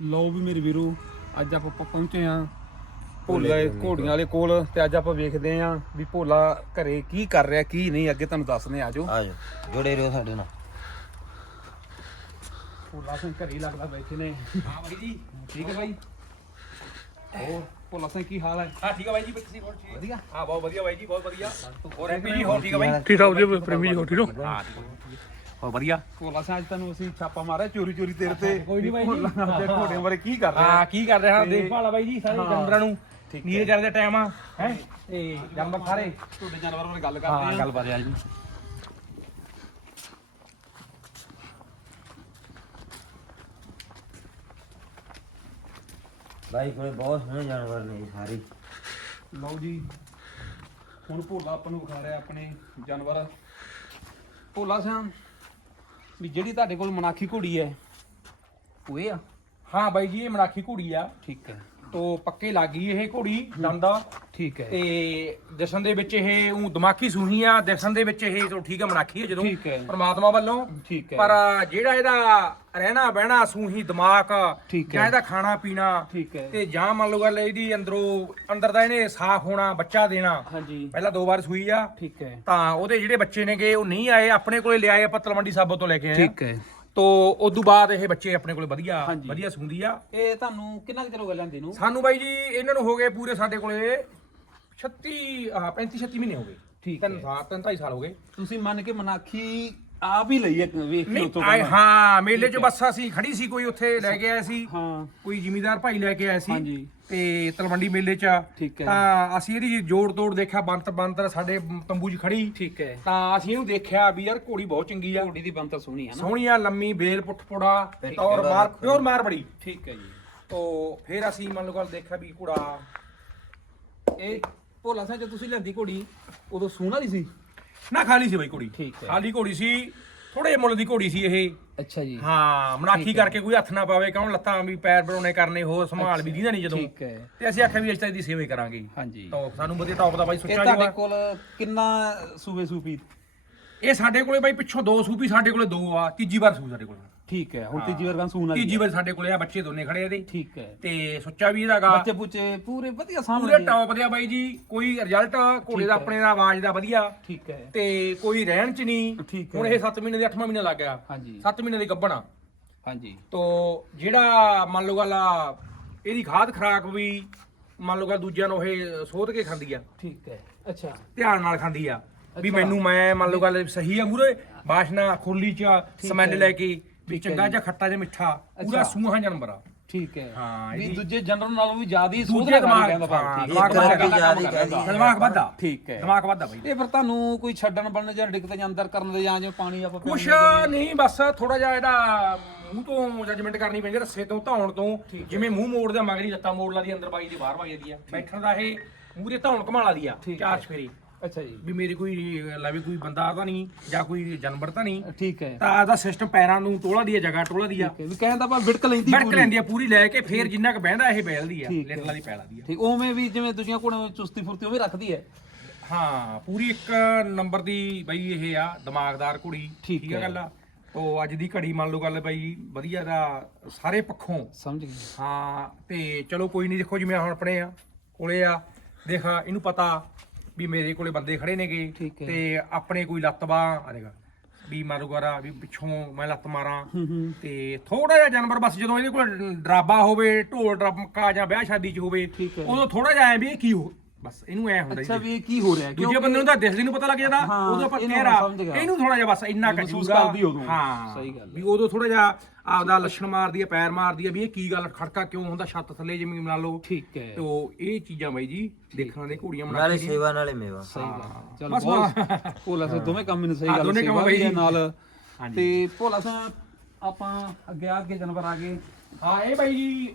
ਲਓ ਵੀ ਮੇਰੇ ਵੀਰੋ ਅੱਜ ਆਪਾਂ ਪ- ਪਹੁੰਚੇ ਆ ਭੋਲੇ ਘੋੜੀਆਂ ਵਾਲੇ ਕੋਲ ਤੇ ਅੱਜ ਆਪਾਂ ਵੇਖਦੇ ਆ ਵੀ ਭੋਲਾ ਘਰੇ ਕੀ ਕਰ ਰਿਹਾ ਕੀ ਨਹੀਂ ਅੱਗੇ ਤੁਹਾਨੂੰ ਦੱਸਦੇ ਆਜੋ। ਆ ਜਾਓ ਜੁੜੇ ਰਹੋ ਸਾਡੇ ਨਾਲ। ਭੋਲਾ ਸਿੰਘ ਘਰੇ ਹੀ ਲੱਗਦਾ ਬੈਠੇ ਨੇ। ਹਾਂ ਬਾਈ ਜੀ। ਠੀਕ ਹੈ ਬਾਈ? ਹੋਰ ਭੋਲਾ ਸਿੰਘ ਕੀ ਹਾਲ ਹੈ? ਹਾਂ ਠੀਕ ਹੈ ਬਾਈ ਜੀ ਤੁਸੀਂ ਹੋਰ ਠੀਕ। ਵਧੀਆ? ਹਾਂ ਬਹੁਤ ਵਧੀਆ ਬਾਈ ਜੀ ਬਹੁਤ ਵਧੀਆ। ਹੋਰ ਐਮਪੀ ਜੀ ਹੋਰ ਠੀਕ ਹੈ ਬਾਈ? ਠੀਕ ਠਾਕ ਜੀ ਪ੍ਰੇਮੀ ਜੀ ਹੋ ਠੀਕ ਹੋ? ਹਾਂ। ਹੋਰ ਵਧੀਆ? ਭੋਲਾ ਸਿੰਘ ਅੱਜ ਤੁਹਾਨੂੰ ਅਸੀਂ ਛਾਪਾ ਮਾਰਿਆ ਚੋਰੀ ਚੋਰੀ ਤੇਰੇ ਤੇ। ਕੋਈ ਨੀ ਬਾਈ ਜੀ। ਭੋਲਾ ਦੇ ਘੋੜਿਆਂ ਬਾਰੇ ਕੀ ਕਰ ਰਿਹਾ? ਹਾਂ ਕੀ ਕਰ ਰਿਹਾ? ਦੇਖਭਾਲ ਆ ਬਾਈ ਜੀ ਸਾਰੇ। ਜਾਨਵਰਾਂ ਨੂੰ। ਠੀਕ ਨੀਰੇ ਚੜ੍ਹਦੇ ਦੇ ਟਾਈਮ ਆ ਹੈ? ਤੇ ਜਾਨਵਰ ਸਾਰੇ ਤੁਹਾਡੇ ਜਾਨਵਰਾਂ ਬਾਰੇ ਗੱਲ ਕਰਦੇ ਹਾਂ ਆ ਗੱਲ ਬਾਰੇ ਆ ਜੀ। ਬਾਈ ਕੋਲੇ ਬਹੁਤ ਸੋਹਣੇ ਜਾਨਵਰ ਨੇ ਜੀ ਸਾਰੇ। ਲਓ ਜੀ ਹੁਣ ਭੋਲਾ ਆਪਾਂ ਨੂੰ ਵਿਖਾ ਰਿਹਾ ਆਪਣੇ ਜਾਨਵਰ। ਭੋਲਾ ਸਿਆਂ ਵੀ ਜਿਹੜੀ ਤੁਹਾਡੇ ਕੋਲ ਮਨਾਖੀ ਘੋੜੀ ਹੈ ਉਹ ਇਹ ਆ? ਹਾਂ ਬਾਈ ਜੀ ਇਹ ਮਨਾਖੀ ਘੋੜੀ ਆ। ਠੀਕ ਹੈ। ਤੋ ਪੱਕੇ ਲੱਗੀ ਇਹ ਘੋੜੀ ਦੰਦਾ ਠੀਕ ਹੈ। ਤੇ ਦਰਸ਼ਨ ਦੇ ਵਿੱਚ ਇਹ ਉਹ ਦਿਮਾਗੀ ਸੂਹੀ ਆ ਦਰਸ਼ਨ ਦੇ ਵਿੱਚ ਇਹ ਤੋਂ ਠੀਕ ਆ ਮਨਾਖੀ ਹੈ ਜਦੋਂ ਠੀਕ ਹੈ। ਪਰਮਾਤਮਾ ਵੱਲੋਂ। ਠੀਕ ਹੈ। ਪਰ ਜਿਹੜਾ ਇਹਦਾ ਰਹਿਣਾ ਬਹਿਣਾ ਸੂਹੀ ਦਿਮਾਗ ਠੀਕ ਹੈ। ਜਾਂ ਇਹਦਾ ਖਾਣਾ ਪੀਣਾ ਠੀਕ ਹੈ। ਤੇ ਜਾਂ ਮੰਨ ਲਓ ਗੱਲ ਇਹਦੀ ਅੰਦਰੋਂ ਅੰਦਰ ਦਾ ਇਹਨੇ ਸਾਫ਼ ਹੋਣਾ ਬੱਚਾ ਦੇਣਾ। ਹਾਂਜੀ। ਪਹਿਲਾਂ ਦੋ ਵਾਰ ਸੂਈ ਆ। ਠੀਕ ਹੈ। ਤਾਂ ਉਹਦੇ ਜਿਹੜੇ ਬੱਚੇ ਨੇਗੇ ਉਹ ਨਹੀਂ ਆਏ ਆਪਣੇ ਕੋਲੇ ਲਿਆਏ ਆਪਾਂ ਤਲਵੰਡੀ ਸਾਬੋ ਤੋਂ ਲੈ ਕੇ ਆਏ ਆ। ਠੀਕ ਹੈ। ਤੋ ਉਦੋਂ ਬਾਅਦ ਇਹ ਬੱਚੇ ਆਪਣੇ ਕੋਲੇ ਵਧੀਆ ਹਾਂਜੀ। ਵਧੀਆ ਸੂੰਦੀ ਆ। ਇਹ ਤੁਹਾਨੂੰ ਕਿੰਨਾ ਕੁ ਚਿਰ ਹੋ ਗਿਆ ਲੈਂਦੇ ਨੂੰ? ਸਾਨੂੰ ਬਾਈ ਜੀ ਇਹਨਾਂ ਨੂੰ ਹੋ ਗਏ ਪੂਰੇ ਸਾਡੇ ਕੋਲੇ 36 ਹਾਂ 35 36 ਮਹੀਨੇ ਹੋ ਗਏ। ਠੀਕ ਤਿੰਨ ਹੈ। ਸਾਲ ਤਿੰਨ ਢਾਈ ਸਾਲ ਹੋ ਗਏ। ਤੁਸੀਂ ਮੰਨ ਕੇ ਮਨਾਖੀ ਆਪ ਹੀ ਲਈ ਇੱਕ ਵੇਖ ਨਹੀਂ ਉਤੋਂ ਆਏ। ਹਾਂ ਮੇਲੇ 'ਚ। ਬੱਸ ਅਸੀਂ ਖੜੀ ਸੀ ਕੋਈ ਉੱਥੇ ਲੈ ਕੇ ਆਇਆ ਸੀ ਹਾਂ। ਕੋਈ ਜ਼ਿਮੀਦਾਰ ਭਾਈ ਲੈ ਕੇ ਆਇਆ ਸੀ ਹਾਂਜੀ। ਤੇ ਤਲਵੰਡੀ ਮੇਲੇ 'ਚ ਠੀਕ ਹੈ। ਤਾਂ ਅਸੀਂ ਇਹਦੀ ਜੋੜ ਤੋੜ ਦੇਖਿਆ ਬੰਤ ਬੰਤਰ ਸਾਡੇ ਤੰਬੂ 'ਚ ਖੜੀ। ਠੀਕ ਹੈ। ਤਾਂ ਅਸੀਂ ਇਹਨੂੰ ਦੇਖਿਆ ਵੀ ਯਾਰ ਘੋੜੀ ਬਹੁਤ ਚੰਗੀ ਆ। ਘੋੜੀ ਦੀ ਬੰਤਾ ਸੋਹਣੀ ਹੈ ਨਾ। ਸੋਹਣੀ ਆ ਲੰਮੀ ਬੇਲ ਪੁੱਠ ਪੁੜਾ ਔਰ ਮਾਰ ਪਿਓਰ ਮਾਰ ਬੜੀ। ਠੀਕ ਹੈ ਜੀ। ਤੋ ਫਿਰ ਅਸੀਂ ਮੰਨ ਲਓ ਗੱਲ ਦੇਖਿਆ ਵੀ ਘੋੜਾ ਇਹ ਭੋਲਾ ਸਿੰਘ ਜਦੋਂ ਤੁਸੀਂ ਲੈਂਦੀ ਘੋੜੀ ਉਦੋਂ ਸੋਹਣਾ ਨਹੀਂ ਸੀ? ਨਾ ਖਾਲੀ ਸੀ ਬਈ ਘੋੜੀ। ਠੀਕ ਹੈ। ਖਾਲੀ ਘੋੜੀ ਸੀ ਥੋੜੇ ਮੁੱਲ ਦੀ ਘੋੜੀ ਸੀ ਇਹ। ਅੱਛਾ ਜੀ। ਹਾਂ ਮਨਾਖੀ ਕਰਕੇ ਕੋਈ ਹੱਥ ਨਾ ਪਾਵੇ ਕੌਣ ਲੱਤਾਂ ਵੀ ਪੈਰ ਬਣਾਉਣੇ ਕਰਨੇ ਹੋ ਸੰਭਾਲ ਵੀ ਦੀਦਾ ਨਹੀਂ ਜਦੋਂ। ਠੀਕ ਹੈ। ਤੇ ਅਸੀਂ ਆਖਿਆ ਵੀ ਅਸੀਂ ਤਾਂ ਇਹਦੀ ਸੇਵਾ ਹੀ ਕਰਾਂਗੇ। ਹਾਂਜੀ। ਤਾਂ ਸਾਨੂੰ ਵਧੀਆ ਟੌਪ ਦਾ ਬਾਈ ਇਹ ਸੁੱਚਾ ਤੁਹਾਡੇ ਕੋਲ ਕਿੰਨਾ ਸੂਬੇ ਸੂਪੀ ਇਹ ਸਾਡੇ ਕੋਲੇ ਬਾਈ ਪਿੱਛੋਂ ਦੋ ਸੂਪੀ ਸਾਡੇ ਕੋਲੇ ਦੋ ਆ ਤੀਜੀ ਵਾਰ ਸੂ ਸਾਡੇ ਕੋਲੇ। ਠੀਕ ਹੈ ਹੁਣ ਤੀਜੀ ਵਾਰ ਗਾਂ ਸੂਣਾ ਤੀਜੀ ਵਾਰ ਸਾਡੇ ਕੋਲੇ ਆ ਬੱਚੇ ਦੋਨੇ ਖੜੇ ਆ ਇਹਦੇ। ਠੀਕ ਹੈ। ਤੇ ਸੁੱਚਾ ਵੀ ਇਹਦਾਗਾ ਬੱਚੇ ਪੁੱਚੇ ਪੂਰੇ ਵਧੀਆ ਸਾਹਮਣੇ ਪੂਰੇ ਟੌਪ ਦੇ ਆ ਬਾਈ ਜੀ ਕੋਈ ਰਿਜ਼ਲਟ ਘੋੜੇ ਦਾ। ਆਪਣੇ ਦਾ ਆਵਾਜ਼ ਦਾ ਵਧੀਆ। ਠੀਕ ਹੈ। ਤੇ ਕੋਈ ਰਹਿਣ ਚ ਨਹੀਂ। ਹੁਣ। ਇਹ 7 ਮਹੀਨੇ ਦੇ 8ਵਾਂ ਮਹੀਨਾ ਲੱਗ ਗਿਆ। ਹਾਂਜੀ। 7 ਮਹੀਨੇ ਦੀ ਗੱਭਣਾ ਹਾਂਜੀ। ਤੋ ਜਿਹੜਾ ਮੰਨ ਲਓ ਗੱਲ ਆ ਇਹਦੀ ਖਾਦ ਖਰਾਕ ਵੀ ਮੰਨ ਲਓ ਗੱਲ ਦੂਜਿਆਂ ਨੂੰ ਇਹ ਸੋਧ ਕੇ ਖਾਂਦੀ ਆ। ਠੀਕ ਹੈ। ਅੱਛਾ। ਧਿਆਨ ਨਾਲ ਖਾਂਦੀ ਆ। ਵੀ। ਮੈਨੂੰ ਮੈਂ ਮੰਨ ਲਓ ਗੱਲ ਸਹੀ ਆ ਮੂਰੇ ਬਾਸ਼ਨਾ ਖੁਰਲੀ ਚ ਸਮੈਲ। ਲੈ ਕੇ ਵੀ ਠੀਕ ਹੈ ਚੰਗਾ ਜੀ। ਜਾਂ ਖੱਟਾ ਜਾਂ ਮਿੱਠਾ ਪੂਰਾ ਅੱਛਾ। ਸੂਹਾ ਜਾਨਵਰ ਆ ਠੀਕ ਹੈ। ਹਾਂ, ਵੀ ਇਹਦੀ- ਦੂਜੇ ਜਨਰਲ ਨਾਲੋਂ ਵੀ ਜ਼ਿਆਦਾ ਹੀ ਸੋਧ ਦੂਜੇ ਲਗਾ ਦਿਮਾਗ ਕਹਿੰਦਾ ਭਾਵ ਹਾਂ, ਠੀਕ ਦਿਮਾਗ ਹੈ ਵੱਧਦਾ, ਜ਼ਿਆਦਾ ਹੀ ਕਹਿੰਦੀ ਦਿਮਾਗ ਵੱਧਦਾ ਠੀਕ ਹੈ। ਦਿਮਾਗ ਵੱਧਦਾ ਬਾਈ। ਇਹ ਫਿਰ ਤੁਹਾਨੂੰ ਕੋਈ ਛੱਡਣ ਬਣਨ ਜਾਂ ਡਿੱਗ ਤੇ ਜਾਂ ਅੰਦਰ ਕਰਨ ਦੇ ਜਾਂ ਜਿਵੇਂ ਪਾਣੀ ਆਪਾਂ ਕੁਛ। ਨਹੀਂ ਬਸ ਥੋੜਾ ਜਿਹਾ ਇਹਦਾ ਮੂੰਹ ਤੋਂ ਜੱਜਮੈਂਟ ਕਰਨੀ ਪੈਂਦੀ ਹੈ, ਰੱਸੇ ਤੋਂ ਧੌਣ ਤੋਂ। ਜਿਵੇਂ ਮੂੰਹ ਮੋੜਦਾ ਮਗਰੀ ਲੱਤਾਂ ਮੋੜ ਲਾਦੀ ਅੰਦਰ ਬਾਈ ਦੀ ਬਾਹਰ ਵਾਈ ਦੀ ਆ। ਬੈਠਣ ਦਾ ਇਹ ਮੂਹਰੇ ਧੌਣ ਘਮਾਲਾ ਦੀ ਆ ਠੀਕ ਚਾਰ। ਸਫੇਰੀ ਅੱਛਾ ਜੀ। ਵੀ ਮੇਰੇ ਕੋਈ ਲਵੇ ਕੋਈ ਬੰਦਾ ਤਾਂ ਨਹੀਂ ਜਾਂ ਕੋਈ ਜਾਨਵਰ ਤਾਂ ਨਹੀਂ। ਠੀਕ ਹੈ। ਤਾਂ ਆਦਾ ਸਿਸਟਮ ਪੈਰਾਂ ਨੂੰ ਟੋਲਾ ਦੀ ਜਗ੍ਹਾ ਟੋਲਾ ਦੀ ਆ। ਹੈ। ਵੀ ਕਹਿੰਦਾ ਆਪਾਂ ਵਿੜਕ ਲੈਂਦੀ ਪੂਰੀ। ਲੈਂਦੀ ਆ ਪੂਰੀ ਲੈ ਕੇ ਫੇਰ ਜਿੰਨਾ ਕੁ ਬਹਿੰਦਾ ਇਹ ਬੈਲਦੀ ਆ ਹੈ। ਲਿਟਲਾਂ ਦੀ ਪੈਲਾ ਦੀ ਆ। ਠੀਕ ਉਵੇਂ ਵੀ ਜਿਵੇਂ ਘੋੜੀਆਂ ਵਿੱਚ ਚੁਸਤੀ ਫੁਰਤੀ ਉਹ ਵੀ ਰੱਖਦੀ ਹੈ। ਹਾਂ ਪੂਰੀ ਇੱਕ ਨੰਬਰ ਦੀ ਬਈ ਇਹ ਆ ਦਿਮਾਗਦਾਰ ਕੁੜੀ ਠੀਕ ਹੈ। ਗੱਲ ਆ। ਉਹ ਅੱਜ ਦੀ ਘੜੀ ਮੰਨ ਲਓ ਗੱਲ ਬਈ ਵਧੀਆ ਦਾ ਸਾਰੇ ਪੱਖੋਂ। ਸਮਝ ਗਏ। ਹਾਂ ਤੇ ਚਲੋ ਕੋਈ ਨਹੀਂ ਦੇਖੋ ਜਿਵੇਂ ਹੁਣ ਆਪਣੇ ਆ ਕੋਲੇ ਆ ਦੇਖ ਇਹਨੂੰ ਪਤਾ ਵੀ ਮੇਰੇ ਕੋਲੇ ਬੰਦੇ ਖੜੇ ਨੇਗੇ ਠੀਕ ਹੈ। ਤੇ ਆਪਣੇ ਕੋਈ ਲੱਤ ਬਾਂਹ ਆ ਦੇਖ ਵੀ ਮਾਰੂਗਾਰਾ ਵੀ ਪਿੱਛੋਂ ਮੈਂ ਲੱਤ ਮਾਰਾਂ ਤੇ ਥੋੜਾ ਜਿਹਾ ਜਾਨਵਰ ਬਸ ਜਦੋਂ ਇਹਦੇ ਕੋਲ ਡਰਾਬਾ ਹੋਵੇ ਢੋਲ ਡਰਮਕਾ ਜਾਂ ਵਿਆਹ ਸ਼ਾਦੀ 'ਚ ਹੋਵੇ ਠੀਕ ਹੈ। ਉਦੋਂ ਥੋੜਾ ਜਿਹਾ ਐ ਵੀ ਇਹ ਕੀ ਹੋ ਬਸ ਇਹਨੂੰ ਐ ਹੁੰਦਾ ਅੱਛਾ ਜੀ। ਵੀ ਇਹ ਕੀ ਹੋ ਰਿਹਾ? ਦੂਜੇ ਕਿਉਂਕਿ- ਬੰਦੇ ਨੂੰ ਤਾਂ ਦਿਸਦੀ ਨੂੰ ਪਤਾ ਲੱਗ ਜਾਂਦਾ ਹਾਂ, ਉਦੋਂ ਆਪਾਂ ਇਹਨੂੰ ਸਮਝ ਗਿਆ। ਇਹਨੂੰ ਥੋੜਾ ਜਿਹਾ ਬਸ ਇੰਨਾ ਮਹਿਸੂਸ ਕੱਜੂਗਾ ਕਰਦੀ ਉਦੋਂ। ਹਾਂ ਸਹੀ ਗੱਲ ਹੈ। ਵੀ ਉਦੋਂ ਥੋੜਾ ਜਿਹਾ ਆਪਦਾ ਲੱਛਣ ਮਾਰਦੀ ਹੈ ਪੈਰ ਮਾਰਦੀ ਹੈ ਵੀ ਇਹ ਕੀ ਗੱਲ ਖੜਕਾ ਕਿਉਂ ਹੁੰਦਾ ਛੱਤ ਥੱਲੇ ਜਿਵੇਂ ਮੰਨ ਲਓ। ਠੀਕ ਹੈ। ਤੋ ਇਹ ਚੀਜ਼ਾਂ ਬਾਈ ਜੀ ਦੇਖਣ ਦੇ ਘੋੜੀਆਂ ਬਣਾ ਨਾਲੇ ਕੇ ਸੇਵਾ ਨਾਲੇ ਮੇਵਾ। ਸਹੀ ਗੱਲ। ਚੱਲ ਬਸ ਬਹੁਤ ਭੋਲਾ ਸੇ ਦੋਵੇਂ ਕੰਮ ਨੇ ਸਹੀ ਹਾਂ, ਗੱਲ ਦੋਨੇ ਕੰਮ ਸੇਵਾ ਬਈ ਹੈ। ਨਾਲ। ਹਾਂਜੀ। ਤੇ ਭੋਲਾ ਸਾ ਆਪਾਂ ਅੱਗੇ ਆ ਅੱਗੇ ਜਾਨਵਰ ਆ ਗਏ। ਹਾਂ ਇਹ ਬਾਈ ਜੀ।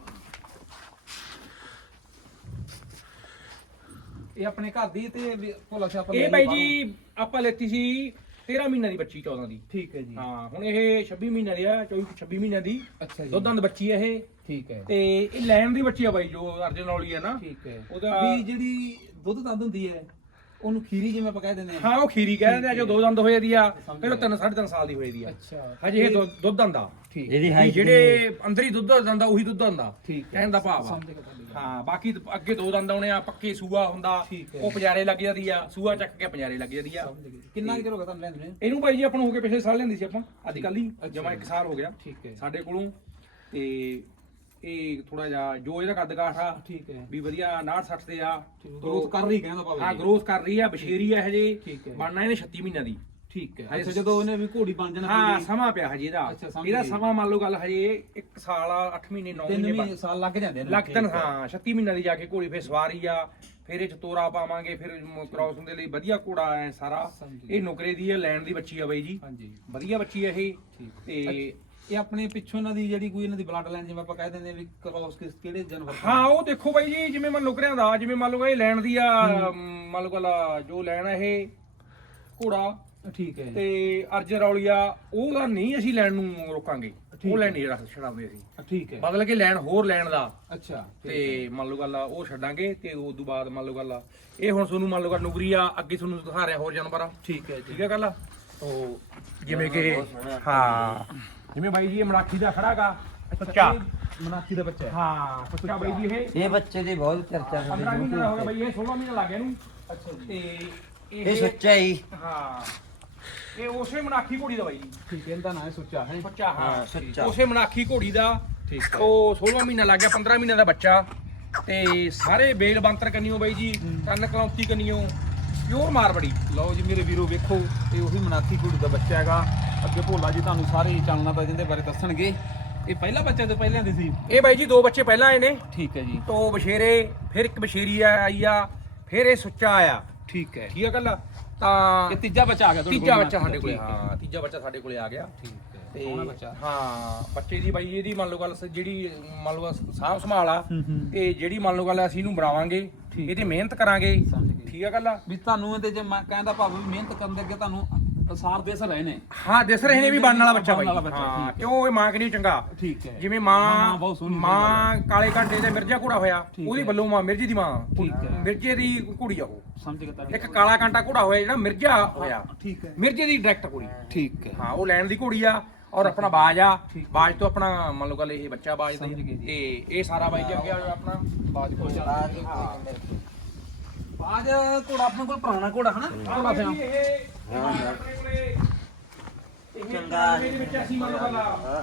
ਇਹ ਆਪਣੇ ਘਰ ਦੀ ਤੇ ਵੀ ਭੋਲਾ ਸੇ ਆਪਾਂ ਇਹ ਲੈ ਬਾਈ ਜੀ ਆਪਾਂ ਲੈਤੀ ਸੀ 13 ਮਹੀਨਿਆਂ ਦੀ ਬੱਚੀ 14 ਦੀ। ਬਾਹਰੋਂ। ਠੀਕ ਹੈ ਜੀ। ਹਾਂ ਹੁਣ ਇਹ 26 ਮਹੀਨਿਆਂ ਦੀ ਆ 24 26 ਮਹੀਨਿਆਂ ਦੀ। ਅੱਛਾ ਜੀ। ਦੁੱਧਾਂ ਦੀ ਬੱਚੀ ਹੈ ਇਹ। ਠੀਕ ਹੈ। ਤੇ ਇਹ ਲੈਣ ਦੀ ਬੱਚੀ ਆ ਬਾਈ ਜੋ ਅਰਜਨ ਵਾਲੀ ਆ ਨਾ। ਠੀਕ ਹੈ। ਉਹਦਾ- ਵੀ ਜਿਹੜੀ ਦੁੱਧ ਦੰਦ ਹੁੰਦੀ ਹੈ ਉਹਨੂੰ ਖੀਰੀ ਜਿਵੇਂ ਆਪਾਂ ਕਹਿ ਦਿੰਦੇ ਆ ਹਾਂ ਉਹ ਖੀਰੀ ਕਹਿ ਦਿੰਦੇ ਆ ਜੋ ਦੋ ਦੰਦ ਹੋਏ ਦੀ ਆ ਫਿਰ ਉਹ ਤਿੰਨ ਸਾਢੇ ਤਿੰਨ ਸਾਲ ਦੀ ਹੋਏ ਦੀ ਆ। ਅੱਛਾ। ਹਜੇ ਇਹ ਦੁੱਧ- ਦੁੱਧ ਦੰਦਾ ਠੀਕ। ਇਹਦੀ ਹਾਈਟ ਜਿਹੜੇ ਅੰਦਰ ਹੀ ਦੁੱਧ ਦੰਦਾ ਉਹੀ ਦੁੱਧ ਦੰਦਾ ਠੀਕ ਹੈ। ਕਹਿਣ ਦਾ ਭਾਵ ਆ। ਸਮਝ ਗਿਆ ਤੁਹਾਡੀ ਗੱਲ। ਹਾਂ ਬਾਕੀ ਤਾਂ ਅੱਗੇ ਦੋ ਦੰਦ ਆਉਣੇ ਆ ਪੱਕੇ ਸੂਆ ਹੁੰਦਾ ਠੀਕ ਹੈ। ਉਹ ਪਜਾਰੇ ਲੱਗ ਜਾਂਦੀ ਆ ਸੂਆ ਚੱਕ ਕੇ ਪਜਾਰੇ ਲੱਗ ਜਾਂਦੀ ਆ। ਸਮਝ ਗਏ। ਕਿੰਨਾ ਕੁ ਚਿਰ ਹੋ ਗਿਆ ਤੁਹਾਨੂੰ ਲੈਂਦੇ ਨੇ? ਇਹਨੂੰ ਭਾਈ ਜੀ ਆਪਾਂ ਨੂੰ ਹੋ ਕੇ ਪਿਛਲੇ ਸਾਲ ਲੈਂਦੀ ਸੀ ਆਪਾਂ ਅੱਜ ਕੱਲ ਹੀ ਜਮਾ ਇੱਕ ਸਾਲ ਹੋ ਗਿਆ। ਠੀਕ ਹੈ। ਸਾਡੇ ਕੋਲੋਂ। ਤੇ ਇਹ ਥੋੜਾ ਜਿਹਾ ਜੋ ਇਹਦਾ ਕੱਦ ਕਾਠ ਆ ਠੀਕ ਹੈ। ਵੀ ਵਧੀਆ 59 60 ਤੇ ਆ। ਗਰੋਥ ਕਰ ਰਹੀ ਕਹਿੰਦਾ ਭਾਵੇਂ ਹਾਂ ਗਰੋਥ ਕਰ ਰਹੀ ਆ ਬਸ਼ੇਰੀ ਆ ਹਜੇ ਠੀਕ ਹੈ। ਬਣਨਾ ਇਹਨੇ 36 ਮਹੀਨਿਆਂ ਦੀ। ਠੀਕ ਹੈ। ਅੱਛਾ ਜਦੋਂ ਉਹਨੇ ਵੀ ਘੋੜੀ ਬਣ ਜਾਣਾ ਹਾਂ ਸਮਾਂ ਪਿਆ ਹਜੇ ਇਹਦਾ। ਇਹਦਾ। ਸਮਾਂ ਮੰਨ ਲਓ ਗੱਲ ਹਜੇ 1 ਸਾਲ ਆ 8 ਮਹੀਨੇ 9 ਤਿੰਨ ਮਹੀਨੇ ਮਹੀਨੇ ਸਾਲ ਲੱਗ ਜਾਂਦੇ ਨੇ। ਲੱਗ ਤਨ ਹਾਂ। 36 ਮਹੀਨਿਆਂ ਦੀ ਜਾ ਕੇ ਘੋੜੀ ਫੇਰ ਸਵਾਰੀ ਆ ਫਿਰ ਇਹ ਚ ਤੋਰਾ ਪਾਵਾਂਗੇ ਫਿਰ ਕ੍ਰਾਸ ਦੇ ਲਈ ਵਧੀਆ ਘੋੜਾ ਐ ਸਾਰਾ। ਇਹ ਨੁਕਰੇ ਦੀ ਹੈ ਲੈਣ ਦੀ ਬੱਚੀ ਆ ਬਾਈ ਜੀ। ਹਾਂਜੀ। ਵਧੀਆ ਬੱਚੀ ਆ ਇਹ। ਤੇ ਇਹ ਆਪਣੇ ਪਿੱਛੋਂ ਇਹਨਾਂ ਦੀ ਜਿਹੜੀ ਕੋਈ ਇਹਨਾਂ ਦੀ ਬਲੱਡ ਲਾਈਨ ਜਿਵੇਂ ਆਪਾਂ ਕਹਿ ਦਿੰਦੇ ਆ ਵੀ ਕ੍ਰੋਸ ਕਿਸ ਕਿਹੜੇ ਜਾਨਵਰ ਤੋਂ? ਹਾਂ ਉਹ ਦੇਖੋ ਬਾਈ ਜੀ ਜਿਵੇਂ ਮੰਨ ਨੁਕਰਿਆਂ ਦਾ ਜਿਵੇਂ ਮੰਨ ਲਓ ਇਹ ਲੈਣ ਦੀ ਆ ਮੰਨ ਲਓ ਗੱਲ ਜੋ ਲੈਣ ਆ ਇਹ ਘੋੜਾ ਠੀਕ ਹੈ ਤੇ ਅਰਜ ਰੌਲੀਆ ਉਹਦਾ ਨਹੀਂ ਅਸੀਂ ਲੈਣ ਨੂੰ ਰੋਕਾਂਗੇ। ਠੀਕ ਉਹ। ਲੈਣ ਨਹੀਂ ਰੱਖ ਛਡਾਉਂਦੇ ਅਸੀਂ। ਠੀਕ ਹੈ। ਬਦਲ ਕੇ ਲੈਣ ਹੋਰ ਲੈਣ ਦਾ। ਅੱਛਾ ਤੇ ਮੰਨ ਲਓ ਗੱਲ ਆ ਉਹ ਛੱਡਾਂਗੇ ਤੇ ਉਸ ਤੋਂ ਬਾਅਦ ਮੰਨ ਲਓ ਗੱਲ ਆ ਇਹ ਹੁਣ ਤੁਹਾਨੂੰ ਮੰਨ ਲਓ ਗੱਲ ਨੁਗਰੀ ਆ ਅੱਗੇ ਤੁਹਾਨੂੰ ਦਿਖਾ ਰਿਹਾ ਹੋਰ ਜਾਨਵਰ ਆ। ਠੀਕ ਹੈ ਠੀਕ ਹੈ ਗੱਲ ਆ? ਤੋ ਜਿਵੇਂ ਕਿ ਹਾਂ। ਜਿਵੇਂ ਬਾਈ ਜੀ ਇਹ ਮਰਾਖੀ ਦਾ ਖੜਾਗਾ ਸੱਚਾ ਮਨਾਖੀ ਦਾ ਬੱਚਾ ਹੈ। ਹਾਂ ਸੱਚਾ ਬਾਈ ਜੀ ਇਹ ਇਹ ਬੱਚੇ ਦੀ ਬਹੁਤ ਚਰਚਾ 15 ਮਹੀਨੇ ਦਾ ਹੋ ਗਿਆ ਹੁੰਦੀ ਬਾਈ ਇਹ 16 ਮਹੀਨੇ ਲੱਗ ਗਏ ਇਹਨੂੰ। ਅੱਛਾ ਤੇ ਇਹ ਸੱਚਾ ਹੀ। ਹਾਂ। ਇਹ ਉਸੇ ਮਨਾਖੀ ਘੋੜੀ ਦਾ ਬਾਈ ਜੀ। ਠੀਕ ਹੈ ਇਹਦਾ ਨਾਂ ਹੈ ਸੁੱਚਾ ਹੈ? ਬੱਚਾ ਹਾਂ। ਹਾਂ, ਸੱਚਾ। ਉਸੇ ਮਨਾਖੀ ਘੋੜੀ ਦਾ। ਠੀਕ ਹੈ। ਉਹ 16 ਮਹੀਨਾ ਲੱਗ ਗਿਆ 15 ਮਹੀਨੇ ਦਾ ਬੱਚਾ। ਤੇ ਸਾਰੇ ਬੇਲ ਬੰਤਰ ਕੰਨਿਓ ਬਾਈ ਜੀ ਕੰਨ ਕਲੌਂਤੀ ਕੰਨਿਓ। ਪਿਓਰ ਮਾਰਬੜੀ ਲਓ ਜੀ ਮੇਰੇ ਵੀਰੋ ਵੇਖੋ ਇਹ ਉਹੀ ਮਨਾਖੀ ਕੁੜੀ ਦਾ ਬੱਚਾ ਹੈਗਾ। ਅੱਗੇ ਭੋਲਾ ਜੀ ਤੁਹਾਨੂੰ ਸਾਰੇ ਚਾਨਣਾ ਪੈ ਜਿੰਦੇ ਬਾਰੇ ਦੱਸਣਗੇ। ਇਹ ਪਹਿਲਾ ਬੱਚਾ ਤੋਂ ਪਹਿਲਾਂ ਦੀ ਸੀ? ਇਹ ਬਾਈ ਜੀ ਦੋ ਬੱਚੇ ਪਹਿਲਾਂ ਆਏ ਨੇ। ਠੀਕ ਹੈ ਜੀ। ਤੋਂ ਬਸ਼ੇਰੇ ਫਿਰ ਇੱਕ ਬਸ਼ੇਰੀ ਆਈ ਆ ਫਿਰ ਇਹ ਸੁੱਚਾ ਆਇਆ। ਠੀਕ ਹੈ। ਆ ਗੱਲ? ਤਾਂ ਇਹ ਤੀਜਾ ਬੱਚਾ ਆ ਗਿਆ ਤੁਹਾਡੇ ਤੀਜਾ ਬੱਚਾ ਸਾਡੇ ਕੋਲੇ ਹੈ। ਤੀਜਾ ਬੱਚਾ ਸਾਡੇ ਕੋਲੇ ਆ ਗਿਆ। ਠੀਕ ਹੈ। ਤੇ ਸੋਹਣਾ ਬੱਚਾ। ਹਾਂ ਬੱਚੇ ਦੀ ਬਾਈ ਇਹਦੀ ਮੰਨ ਲਓ ਗੱਲ ਜਿਹੜੀ ਮੰਨ ਲਓ ਸਾਂਭ ਸੰਭਾਲ ਆ ਤੇ ਜਿਹੜੀ ਮੰਨ ਲਓ ਗੱਲ ਅਸੀਂ ਇਹਨੂੰ ਬਣਾਵਾਂਗੇ ਇਹਦੀ ਮਿਹਨਤ ਕਰਾਂਗੇ ਠੀਕ ਆ ਗੱਲ ਵੀ ਤੁਹਾਨੂੰ ਇਹਦੇ ਜੇ ਮੈਂ ਕਹਿੰਦਾ ਭਾਵੇਂ ਵੀ ਮਿਹਨਤ ਕਰਨ ਦੇ ਅੱਗੇ ਤੁਹਾਨੂੰ ਅਸਾਰ ਦੇਸ ਰਹੇ ਨੇ। ਹਾਂ ਦਿਸ ਰਹੇ ਨੇ ਵੀ ਬਣਨ ਵਾਲਾ ਬੱਚਾ ਬਣਨ ਬਾਈ। ਵਾਲਾ ਬੱਚਾ, ਹਾਂ ਠੀਕ ਹੈ। ਕਿਉਂ? ਇਹ ਮਾਂ ਕਿ ਨਹੀਂ ਚੰਗਾ। ਠੀਕ ਹੈ। ਜਿਵੇਂ ਮਾਂ ਮਾਂ ਬਹੁਤ ਸੋਹਣੀ ਮਾਂ ਕਾਲੇ ਘੰਟੇ ਦੇ ਮਿਰਜ਼ਾ ਘੋੜਾ ਹੋਇਆ ਠੀਕ ਉਹਦੀ ਹੈ। ਵੱਲੋਂ ਮਾਂ ਮਿਰਜ਼ੇ ਦੀ ਮਾਂ। ਠੀਕ ਹੈ। ਮਿਰਜ਼ੇ ਦੀ ਕੁੜੀ ਆ ਉਹ। ਸਮਝ ਗਿਆ ਤੁਹਾਡੀ ਇੱਕ ਕਾਲਾ ਕਾਂਟਾ ਘੋੜਾ ਹੋਇਆ ਜਿਹੜਾ ਮਿਰਜ਼ਾ ਹੋਇਆ। ਠੀਕ ਹੈ। ਮਿਰਜ਼ੇ ਦੀ ਡਾਇਰੈਕਟ ਕੁੜੀ। ਠੀਕ ਹੈ। ਹਾਂ ਉਹ ਲੈਣ ਦੀ ਘੋੜੀ ਆ ਔਰ ਆਪਣਾ ਬਾਜ ਆ। ਠੀਕ। ਬਾਜ ਤੋਂ ਆਪਣਾ ਮੰਨ ਲਓ ਗੱਲ ਇਹ ਬੱਚਾ ਬਾਜ ਦਾ ਸਮਝ ਗਏ ਜੀ। ਇਹ ਇਹ ਸਾਰਾ ਬਾਈ ਜੀ ਅੱਗੇ ਆ ਆਪਣਾ। ਬਾਜ ਕੋਲ ਚੱਲਦਾ ਬਾਜ ਘੋੜਾ ਆਪਣੇ ਕੋਲ ਪੁਰਾਣਾ ਘੋੜਾ ਹਨਾ? ਘੋੜਾ ਇਹ ਸਿਆਂ। ਚੰਗਾ ਦੇ ਵਿੱਚ ਅਸੀਂ ਮੰਨ ਲਓ ਗੱਲ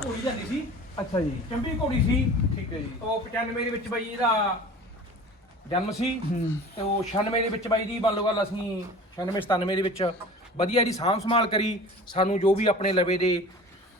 ਘੋੜੀ ਜਾਂਦੀ ਸੀ। ਅੱਛਾ ਜੀ। ਚੰਬੀ ਘੋੜੀ ਸੀ। ਠੀਕ ਹੈ ਜੀ। ਤੋਂ 95 ਦੇ ਵਿੱਚ ਬਾਈ ਇਹਦਾ ਜਨਮ ਸੀ। ਤੇ ਉਹ 96 ਦੇ ਵਿੱਚ ਬਾਈ ਜੀ ਮੰਨ ਲਓ ਗੱਲ ਅਸੀਂ 96 97 ਦੇ ਵਿੱਚ ਵਧੀਆ ਇਹਦੀ ਸਾਂਭ ਸੰਭਾਲ ਕਰੀ। ਸਾਨੂੰ ਜੋ ਵੀ ਆਪਣੇ ਲਵੇ ਦੇ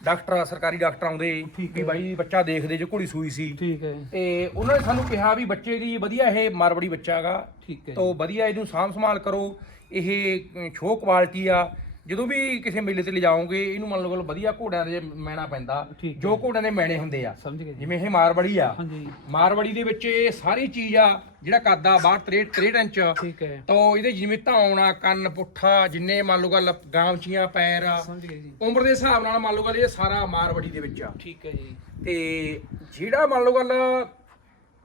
ਡਾਕਟਰ ਸਰਕਾਰੀ ਡਾਕਟਰ ਆਉਂਦੇ ਵੀ। ਬਾਈ ਬੱਚਾ ਦੇਖਦੇ ਜੇ ਘੋੜੀ ਸੂਈ ਸੀ। ਠੀਕ ਹੈ। ਤੇ ਉਹਨਾਂ ਨੇ ਸਾਨੂੰ ਕਿਹਾ ਵੀ ਬੱਚੇ ਦੀ ਵਧੀਆ ਇਹ ਮਾਰਬੜੀ ਬੱਚਾ ਹੈਗਾ। ਠੀਕ ਹੈ ਤੋਂ ਵਧੀਆ ਇਹਨੂੰ ਸਾਂਭ ਸੰਭਾਲ ਕਰੋ। ਇਹ ਸ਼ੋ ਕੁਆਲਿਟੀ ਆ। ਜਦੋਂ ਵੀ ਕਿਸੇ ਮੇਲੇ ਤੇ ਲਿਜਾਓਗੇ ਇਹਨੂੰ ਮੰਨ ਲਓ ਵਧੀਆ ਘੋੜਿਆਂ ਦੇ ਮੈਣਾ ਪੈਂਦਾ। ਠੀਕ। ਜੋ ਘੋੜਿਆਂ ਦੇ ਮੈਣੇ ਹੁੰਦੇ ਆ। ਸਮਝ ਗਏ ਜੀ। ਜਿਵੇਂ ਇਹ ਮਾਰਬੜੀ ਆ। ਹਾਂਜੀ। ਮਾਰਬੜੀ ਦੇ ਵਿੱਚ ਇਹ ਸਾਰੀ ਚੀਜ਼ ਆ ਜਿਹੜਾ ਕੱਦਾ ਬਾਹਰ 63 63 ਇੰਚ। ਠੀਕ ਹੈ। ਤਾਂ ਇਹਦੇ ਜਿਵੇਂ ਧੌਣਾ ਕੰਨ ਪੁੱਠਾ ਜਿੰਨੇ ਮੰਨ ਲਓ ਗੱਲ ਗਾਮਚੀਆਂ ਪੈਰ ਆ। ਸਮਝ ਗਏ ਜੀ। ਉਮਰ ਦੇ ਹਿਸਾਬ ਨਾਲ ਮੰਨ ਲਓ ਗੱਲ ਇਹ ਸਾਰਾ ਮਾਰਬੜੀ ਦੇ ਵਿੱਚ ਆ। ਠੀਕ ਹੈ ਜੀ। ਤੇ ਜਿਹੜਾ ਮੰਨ ਲਓ ਗੱਲ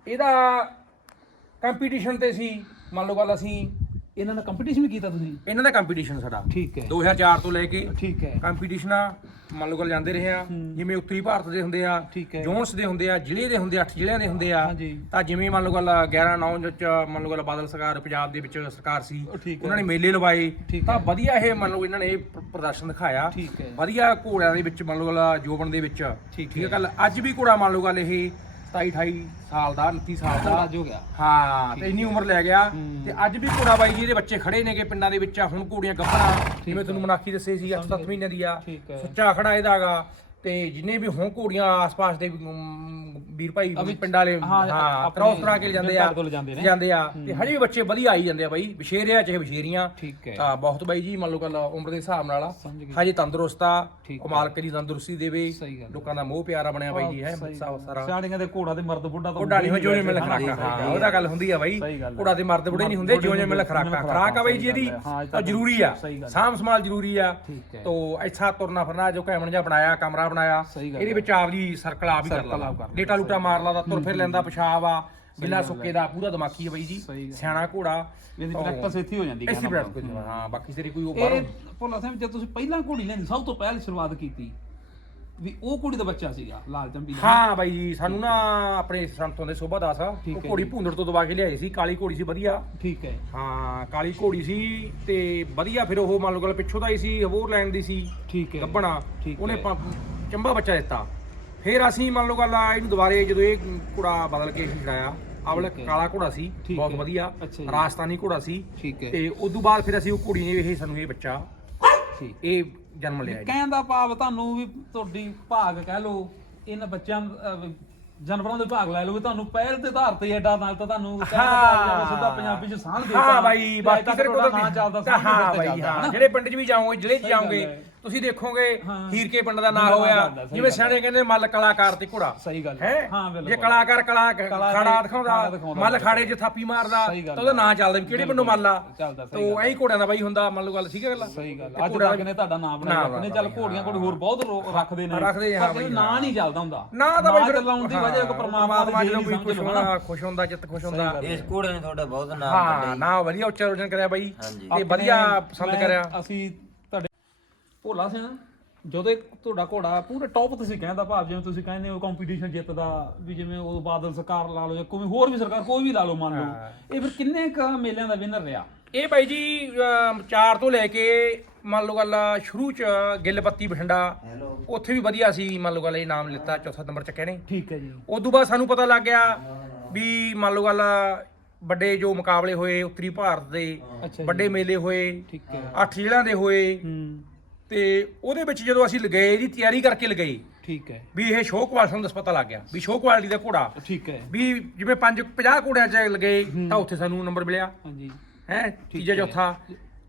ਇਹਦਾ ਕੰਪੀਟੀਸ਼ਨ ਤੇ ਸੀ ਮੰਨ ਲਓ ਗੱਲ ਅਸੀਂ ਇਹਨਾਂ ਦਾ ਕੰਪੀਟੀਸ਼ਨ ਵੀ ਕੀਤਾ ਤੁਸੀਂ? ਇਹਨਾਂ ਦਾ ਕੰਪੀਟੀਸ਼ਨ ਸਾਡਾ। ਠੀਕ ਹੈ। 2004 ਤੋਂ ਲੈ ਕੇ ਠੀਕ ਹੈ। ਕੰਪੀਟੀਸ਼ਨ ਆ ਮੰਨ ਲਓ ਗੱਲ ਜਾਂਦੇ ਰਹੇ ਆ। ਜਿਵੇਂ ਉੱਤਰੀ ਭਾਰਤ ਦੇ ਹੁੰਦੇ ਆ ਜੋਨਸ ਦੇ ਹੁੰਦੇ ਆ ਜ਼ਿਲ੍ਹੇ ਦੇ ਹੁੰਦੇ ਆ 8 ਜ਼ਿਲ੍ਹਿਆਂ ਦੇ ਹੁੰਦੇ ਆ ਤਾਂ ਜਿਵੇਂ ਮੰਨ ਲਓ ਗੱਲ 11 9 ਵਿੱਚ ਮੰਨ ਲਓ ਗੱਲ ਬਾਦਲ ਸਰਕਾਰ ਪੰਜਾਬ ਦੇ ਵਿੱਚ ਸਰਕਾਰ ਸੀ। ਉਹਨਾਂ ਨੇ ਮੇਲੇ ਲਵਾਏ ਤਾਂ। ਵਧੀਆ ਇਹ ਮੰਨ ਲਓ ਇਹਨਾਂ ਨੇ ਪ੍ਰਦਰਸ਼ਨ ਦਿਖਾਇਆ। ਵਧੀਆ ਘੋੜਿਆਂ ਦੇ ਵਿੱਚ ਮੰਨ ਲਓ ਗੱਲ ਜੋਬਨ ਦੇ ਵਿੱਚ। ਠੀਕ ਹੈ। ਗੱਲ ਅੱਜ ਵੀ ਘੋੜਾ ਮੰਨ ਲਓ ਗੱਲ ਇਹ 27 28 ਸਾਲ ਦਾ 29 ਸਾਲ ਦਾ। ਅੱਜ ਹੋ ਗਿਆ। ਹਾਂ ਤੇ ਇੰਨੀ ਉਮਰ ਲੈ ਗਿਆ। ਤੇ ਅੱਜ ਵੀ ਘੋੜਾ ਬਾਈ ਜੀ ਇਹਦੇ ਬੱਚੇ ਖੜੇ ਨੇਗੇ ਪਿੰਡਾਂ ਦੇ ਵਿੱਚ। ਹੁਣ ਘੋੜੀਆਂ ਗੱਭਣਾ ਜਿਵੇਂ ਤੁਹਾਨੂੰ ਮਨਾਖੀ ਦੱਸੇ ਸੀ 8-7 ਮਹੀਨਿਆਂ ਦੀ ਆ। ਸੁੱਚਾ ਖੜਾ ਇਹਦਾਗਾ ਤੇ ਜਿੰਨੇ ਵੀ ਹੁਣ ਘੋੜੀਆਂ ਆਸ-ਪਾਸ ਦੇ ਅਮ, ਵੀਰ ਭਾਈ ਅਭੀ- ਪਿੰਡਾਂ ਵਾਲੇ ਹਾਂ, ਹਾਂ ਆਪਣੇ ਕ੍ਰਾਸ ਕਰਾ ਕੇ ਜਾਂਦੇ ਆ ਕੋਲ ਜਾਂਦੇ ਨੇ। ਜਾਂਦੇ ਆ। ਤੇ ਹਜੇ ਵੀ ਬੱਚੇ ਵਧੀਆ ਆਈ ਜਾਂਦੇ ਆ ਬਾਈ ਵਿਸ਼ੇਰਿਆ ਚਾਹੇ ਵਿਸ਼ੇਰੀਆਂ ਠੀਕ ਹੈ। ਤਾਂ ਬਹੁਤ ਬਾਈ ਜੀ ਮੰਨ ਲਓ ਗੱਲ ਉਮਰ ਦੇ ਹਿਸਾਬ ਨਾਲ ਆ। ਸਮਝ ਗਏ। ਹਜੇ ਤੰਦਰੁਸਤ ਆ ਠੀਕ ਉਹ ਮਾਲਕ ਦੀ ਤੰਦਰੁਸਤੀ ਦੇਵੇ। ਸਹੀ ਗੱਲ ਲੋਕਾਂ ਦਾ ਮੋਹ ਪਿਆਰਾ ਬਣਿਆ ਬਾਈ ਜੀ ਹੈ ਸਾਰਾ। ਸਿਆਣੀਆਂ ਦੇ ਘੋੜਾ ਤੇ ਮਰਦ ਬੁੱਢਾ ਤਾਂ ਘੋੜਾ ਨਹੀਂ ਹੋ ਜਿਉਂ ਜਿਵੇਂ ਮਿਲ ਹਾਂ, ਖਰਾਕਾ ਹਾਂ ਉਹਦਾ ਗੱਲ ਹੁੰਦੀ ਆ ਬਾਈ। ਸਹੀ ਗੱਲ ਹੈ। ਦੇ ਮਰਦ ਬੁੜੇ ਨਹੀਂ ਹੁੰਦੇ ਜਿਉਂ ਜਿਵੇਂ ਮਿਲ ਖਰਾਕਾ ਖਰਾਕ ਆ ਬਾਈ ਜੀ ਇਹਦੀ ਹਾਂ, ਇਹ ਤਾਂ ਤਾਂ ਜ਼ਰੂਰੀ ਆ। ਸਹੀ ਗੱਲ। ਸਾਂਭ ਸੰਭਾਲ ਜ਼ਰੂਰੀ ਆ। ਠੀਕ ਹੈ। ਤੋ ਅੱਛਾ ਤੁਰਨਾ ਫਿਰਨਾ ਜੋ ਕੈਮਨ ਜਿਹਾ ਬਣਾਇਆ ਕਮਰਾ ਬਣਾਇਆ ਸਹੀ ਗੱਲ ਇਹਦੇ ਵਿੱਚ ਆਪਦੀ ਸਰਕਲ ਆਪ ਹੀ ਕਰ ਲਾ ਡੇਟਾ ਲੂਟਾ ਮਾਰ ਲਾ ਦਾ ਤੁਰ ਫਿਰ ਲੈਂਦਾ ਪਿਸ਼ਾਬ ਆ ਬਿੱਲਾ ਸੁੱਕੇ ਦਾ ਪੂਰਾ ਦਿਮਾਗੀ ਹੈ ਬਾਈ ਜੀ। ਸਿਆਣਾ ਘੋੜਾ। ਇਹਦੀ ਪ੍ਰੈਕਟਿਸ ਇੱਥੇ ਹੀ ਹੋ ਜਾਂਦੀ ਇਸੇ ਕਹਿਣ ਦਾ ਪ੍ਰੈਕਟਿਸ ਹਾਂ ਬਾਕੀ ਤੇਰੀ ਕੋਈ ਉਹ ਬਾਹਰੋਂ ਭੋਲਾ ਸਾਹਿਬ ਜਦ ਤੁਸੀਂ ਪਹਿਲਾਂ ਘੋੜੀ ਲੈਂਦੀ ਸਭ ਤੋਂ ਪਹਿਲ ਸ਼ੁਰੂਆਤ ਕੀਤੀ ਵੀ ਉਹ ਕੁੜੀ ਦਾ ਬੱਚਾ ਸੀਗਾ ਲਾਲ ਚੰਬੀ ਦਾ। ਹਾਂ ਬਾਈ ਜੀ ਸਾਨੂੰ ਨਾ ਆਪਣੇ ਸੰਤੋਂ ਦੇ ਸੋਭਾ ਦਾਸ ਉਹ ਹੈ ਘੋੜੀ। ਭੁੰਦੜ ਤੋਂ ਦਵਾ ਕੇ ਲਿਆਏ ਸੀ ਕਾਲੀ ਘੋੜੀ ਸੀ ਵਧੀਆ। ਠੀਕ ਹੈ। ਹਾਂ ਕਾਲੀ ਘੋੜੀ ਸੀ ਤੇ ਵਧੀਆ ਫਿਰ ਉਹ ਮੰਨ ਲਓ ਗੱਲ ਪਿੱਛੋਂ ਦਾ ਹੀ ਸੀ ਹੋਰ ਲੈਣ ਦੀ ਸੀ ਠੀਕ ਹੈ। ਗੱਬਣਾ ਉਹਨੇ ਹੈ। ਚੰਬਾ ਬੱਚਾ ਦਿੱਤਾ ਫਿਰ ਅਸੀਂ ਮੰਨ ਲਓ ਗੱਲ ਆ ਇਹਨੂੰ ਦੁਬਾਰੇ ਜਦੋਂ ਇਹ ਘੋੜਾ ਬਦਲ ਕੇ ਅਸੀਂ ਛਡਾਇਆ ਆਵਲਾ। ਕਾਲਾ ਘੋੜਾ ਸੀ ਠੀਕ ਬਹੁਤ ਹੈ। ਵਧੀਆ ਅੱਛਾ ਜੀ। ਰਾਜਸਥਾਨੀ ਘੋੜਾ ਸੀ ਠੀਕ ਹੈ ਤੇ ਉਸ ਤੋਂ ਬਾਅਦ ਫਿਰ ਅਸੀਂ ਉਹ ਕੁੜੀ ਨੇ ਇਹ ਸਾਨੂੰ ਇਹ ਬੱਚਾ ਠੀਕ ਇਹ ਜਨਮ ਲਿਆ ਜੀ ਕਹਿਣ ਦਾ ਭਾਵ ਤੁਹਾਨੂੰ ਵੀ ਤੁਹਾਡੀ ਭਾਗ ਕਹਿ ਲਓ ਇਹਨਾਂ ਬੱਚਿਆਂ ਅਹ, ਜਾਨਵਰਾਂ ਦੇ ਭਾਗ ਲੈ ਲਓ ਵੀ ਤੁਹਾਨੂੰ ਪਹਿਲ ਤੇ ਆਧਾਰ ਤੇ ਐਡਾ ਨਾਲ ਤਾਂ ਤੁਹਾਨੂੰ ਕਹਿਣ ਦਾ ਭਾਵ ਜਿਵੇਂ ਸਿੱਧਾ ਪੰਜਾਬੀ ਚ ਸਾਂਝ ਦੇ ਹਾਂ ਬਾਈ ਬਾਕੀ ਤੇਰੇ ਕੋਲ ਨਾਂ ਚੱਲਦਾ ਤਾਂ ਸਾਂਝ ਹਾਂ ਦੇ ਬਾਈ? ਜਿਹੜੇ ਪਿੰਡ 'ਚ ਵੀ ਜਾਓਗੇ ਜ਼ਿਲ੍ਹੇ 'ਚ ਸਹੀ ਗੱਲ ਜਾਓਗੇ ਹੈ। ਤੁਸੀਂ ਦੇਖੋਗੇ ਹਾਂ। ਹੀਰਕੇ ਪਿੰਡ ਦਾ ਨਾਂ ਨਾਂ ਹੋਇਆ। ਸਹੀ ਜਿਵੇਂ ਗੱਲ ਸਿਆਣੇ ਕਹਿੰਦੇ ਮੱਲ ਕਲਾਕਾਰ ਤੇ ਘੋੜਾ। ਸਹੀ ਗੱਲ ਹੈ। ਹੈ? ਹਾਂ ਬਿਲਕੁਲ। ਜੇ ਕਲਾਕਾਰ ਕਲਾ ਕਲਾ- ਖਾੜਾ ਖਾੜਾ ਦਿਖਾਉਂਦਾ ਦਿਖਾਉਂਦਾ। ਮੱਲ ਖਾੜੇ 'ਚ ਥਾਪੀ ਮਾਰਦਾ ਸਹੀ ਗੱਲ ਤਾਂ ਉਹਦਾ। ਨਾਂ ਚੱਲਦਾ ਵੀ ਕਿਹੜੇ ਪਿੰਡੋਂ ਮੱਲ ਆ? ਚੱਲਦਾ, ਸਹੀ ਤੋ ਐਂ ਘੋੜਿਆਂ ਦਾ ਬਾਈ ਹੁੰਦਾ ਮੰਨ ਲਓ ਗੱਲ ਠੀਕ ਹੈ ਗੱਲ? ਸਹੀ ਗੱਲ ਅੱਜ ਤੱਕ ਨੇ ਤੁਹਾਡਾ ਨਾਮ ਬਣਾ ਨਾਮ ਬਣਾ ਚੱਲ ਘੋੜੀਆਂ ਕੋਲ ਹੋਰ ਬਹੁਤ ਰੋ- ਰੱਖਦੇ ਨੇ। ਰੱਖਦੇ ਹਾਂ ਪਰ ਬਾਈ, ਨਾਂ ਹਾਂ। ਨਹੀਂ ਚੱਲਦਾ ਹੁੰਦਾ। ਨਾ ਤਾਂ ਬਾਈ ਫਿਰ ਚੱਲਾਉਣ ਦੀ ਵਜ੍ਹਾ ਕੋ ਪਰਮਾਤਮਾ ਜਦੋਂ ਕੋਈ ਖੁਸ਼ ਹੁੰਦਾ ਖੁਸ਼ ਹੁੰਦਾ ਜਿੱਤ ਖੁਸ਼ ਹੁੰਦਾ। ਇਸ ਘੋੜੇ ਨੇ ਤੁਹਾਡਾ ਬਹੁਤ ਨਾਮ ਹਾਂ ਨਾ ਵਧੀਆ ਉੱਚਾ ਰੋਸ਼ਨ ਕਰਿਆ ਬਾਈ। ਤੇ ਵਧੀਆ ਪਸੰਦ ਕਰਿਆ। ਅਸੀਂ ਭੋਲਾ ਸਿੰਘ ਜਦੋਂ ਇਹ ਤੁਹਾਡਾ ਘੋੜਾ ਪੂਰੇ ਟੌਪ ਤੇ ਸੀ ਕਹਿੰਦਾ ਭਾਵ ਜਿਵੇਂ ਤੁਸੀਂ ਕਹਿੰਦੇ ਹੋ ਕੰਪੀਟੀਸ਼ਨ ਜਿੱਤਦਾ ਵੀ ਜਿਵੇਂ ਉਹ ਬਾਦਲ ਸਰਕਾਰ ਲਾ ਲਓ ਜਾਂ ਕੋਈ ਹੋਰ ਵੀ ਸਰਕਾਰ ਕੋਈ ਵੀ ਲਾ ਲਓ ਮੰਨ। ਲਓ ਇਹ ਫਿਰ ਕਿੰਨੇ ਕ ਮੇਲਿਆਂ ਦਾ ਵਿਨਰ ਰਿਹਾ? ਇਹ ਬਾਈ ਜੀ ਅਮ, ਚਾਰ ਤੋਂ ਲੈ ਕੇ ਮੰਨ ਲਓ ਗੱਲ ਸ਼ੁਰੂ ਚ ਗਿੱਲ ਪੱਤੀ ਬਠਿੰਡਾ ਉੱਥੇ ਵੀ ਵਧੀਆ ਸੀ ਮੰਨ ਲਓ ਗੱਲ ਇਹ ਨਾਮ ਲਿੱਤਾ ਚੌਥਾ ਨੰਬਰ ਚੱਕਿਆ ਨੇ ਠੀਕ ਹੈ ਜੀ। ਉਸ ਤੋਂ ਬਾਅਦ ਸਾਨੂੰ ਪਤਾ ਲੱਗ ਗਿਆ ਵੀ ਮੰਨ ਲਓ ਗੱਲ ਵੱਡੇ ਜੋ ਮੁਕਾਬਲੇ ਹੋਏ ਉੱਤਰੀ ਭਾਰਤ ਦੇ। ਵੱਡੇ ਮੇਲੇ ਹੋਏ ਠੀਕ ਹੈ। ਅੱਠ ਜ਼ਿਲ੍ਹਿਆਂ ਦੇ ਹੋਏ ਹੂੰ। ਤੇ ਉਹਦੇ ਵਿੱਚ ਜਦੋਂ ਅਸੀਂ ਲਗਾਏ ਇਹਦੀ ਤਿਆਰੀ ਕਰਕੇ ਲਗਾਈ। ਠੀਕ ਹੈ। ਵੀ ਇਹ ਸ਼ੋਅ ਕੁਆਲਿਟੀ ਸਾਨੂੰ ਦੱਸ ਪਤਾ ਲੱਗ ਗਿਆ ਵੀ ਸ਼ੋਅ ਕੁਆਲਿਟੀ ਦਾ ਘੋੜਾ। ਠੀਕ ਹੈ। ਵੀ ਜਿਵੇਂ 5 50 ਘੋੜਿਆਂ ਚ ਲਗਾਏ ਤਾਂ ਉੱਥੇ ਸਾਨੂੰ ਨੰਬਰ ਮਿਲਿਆ। ਹਾਂਜੀ। ਹੈ ਤੀਜਾ। ਚੌਥਾ।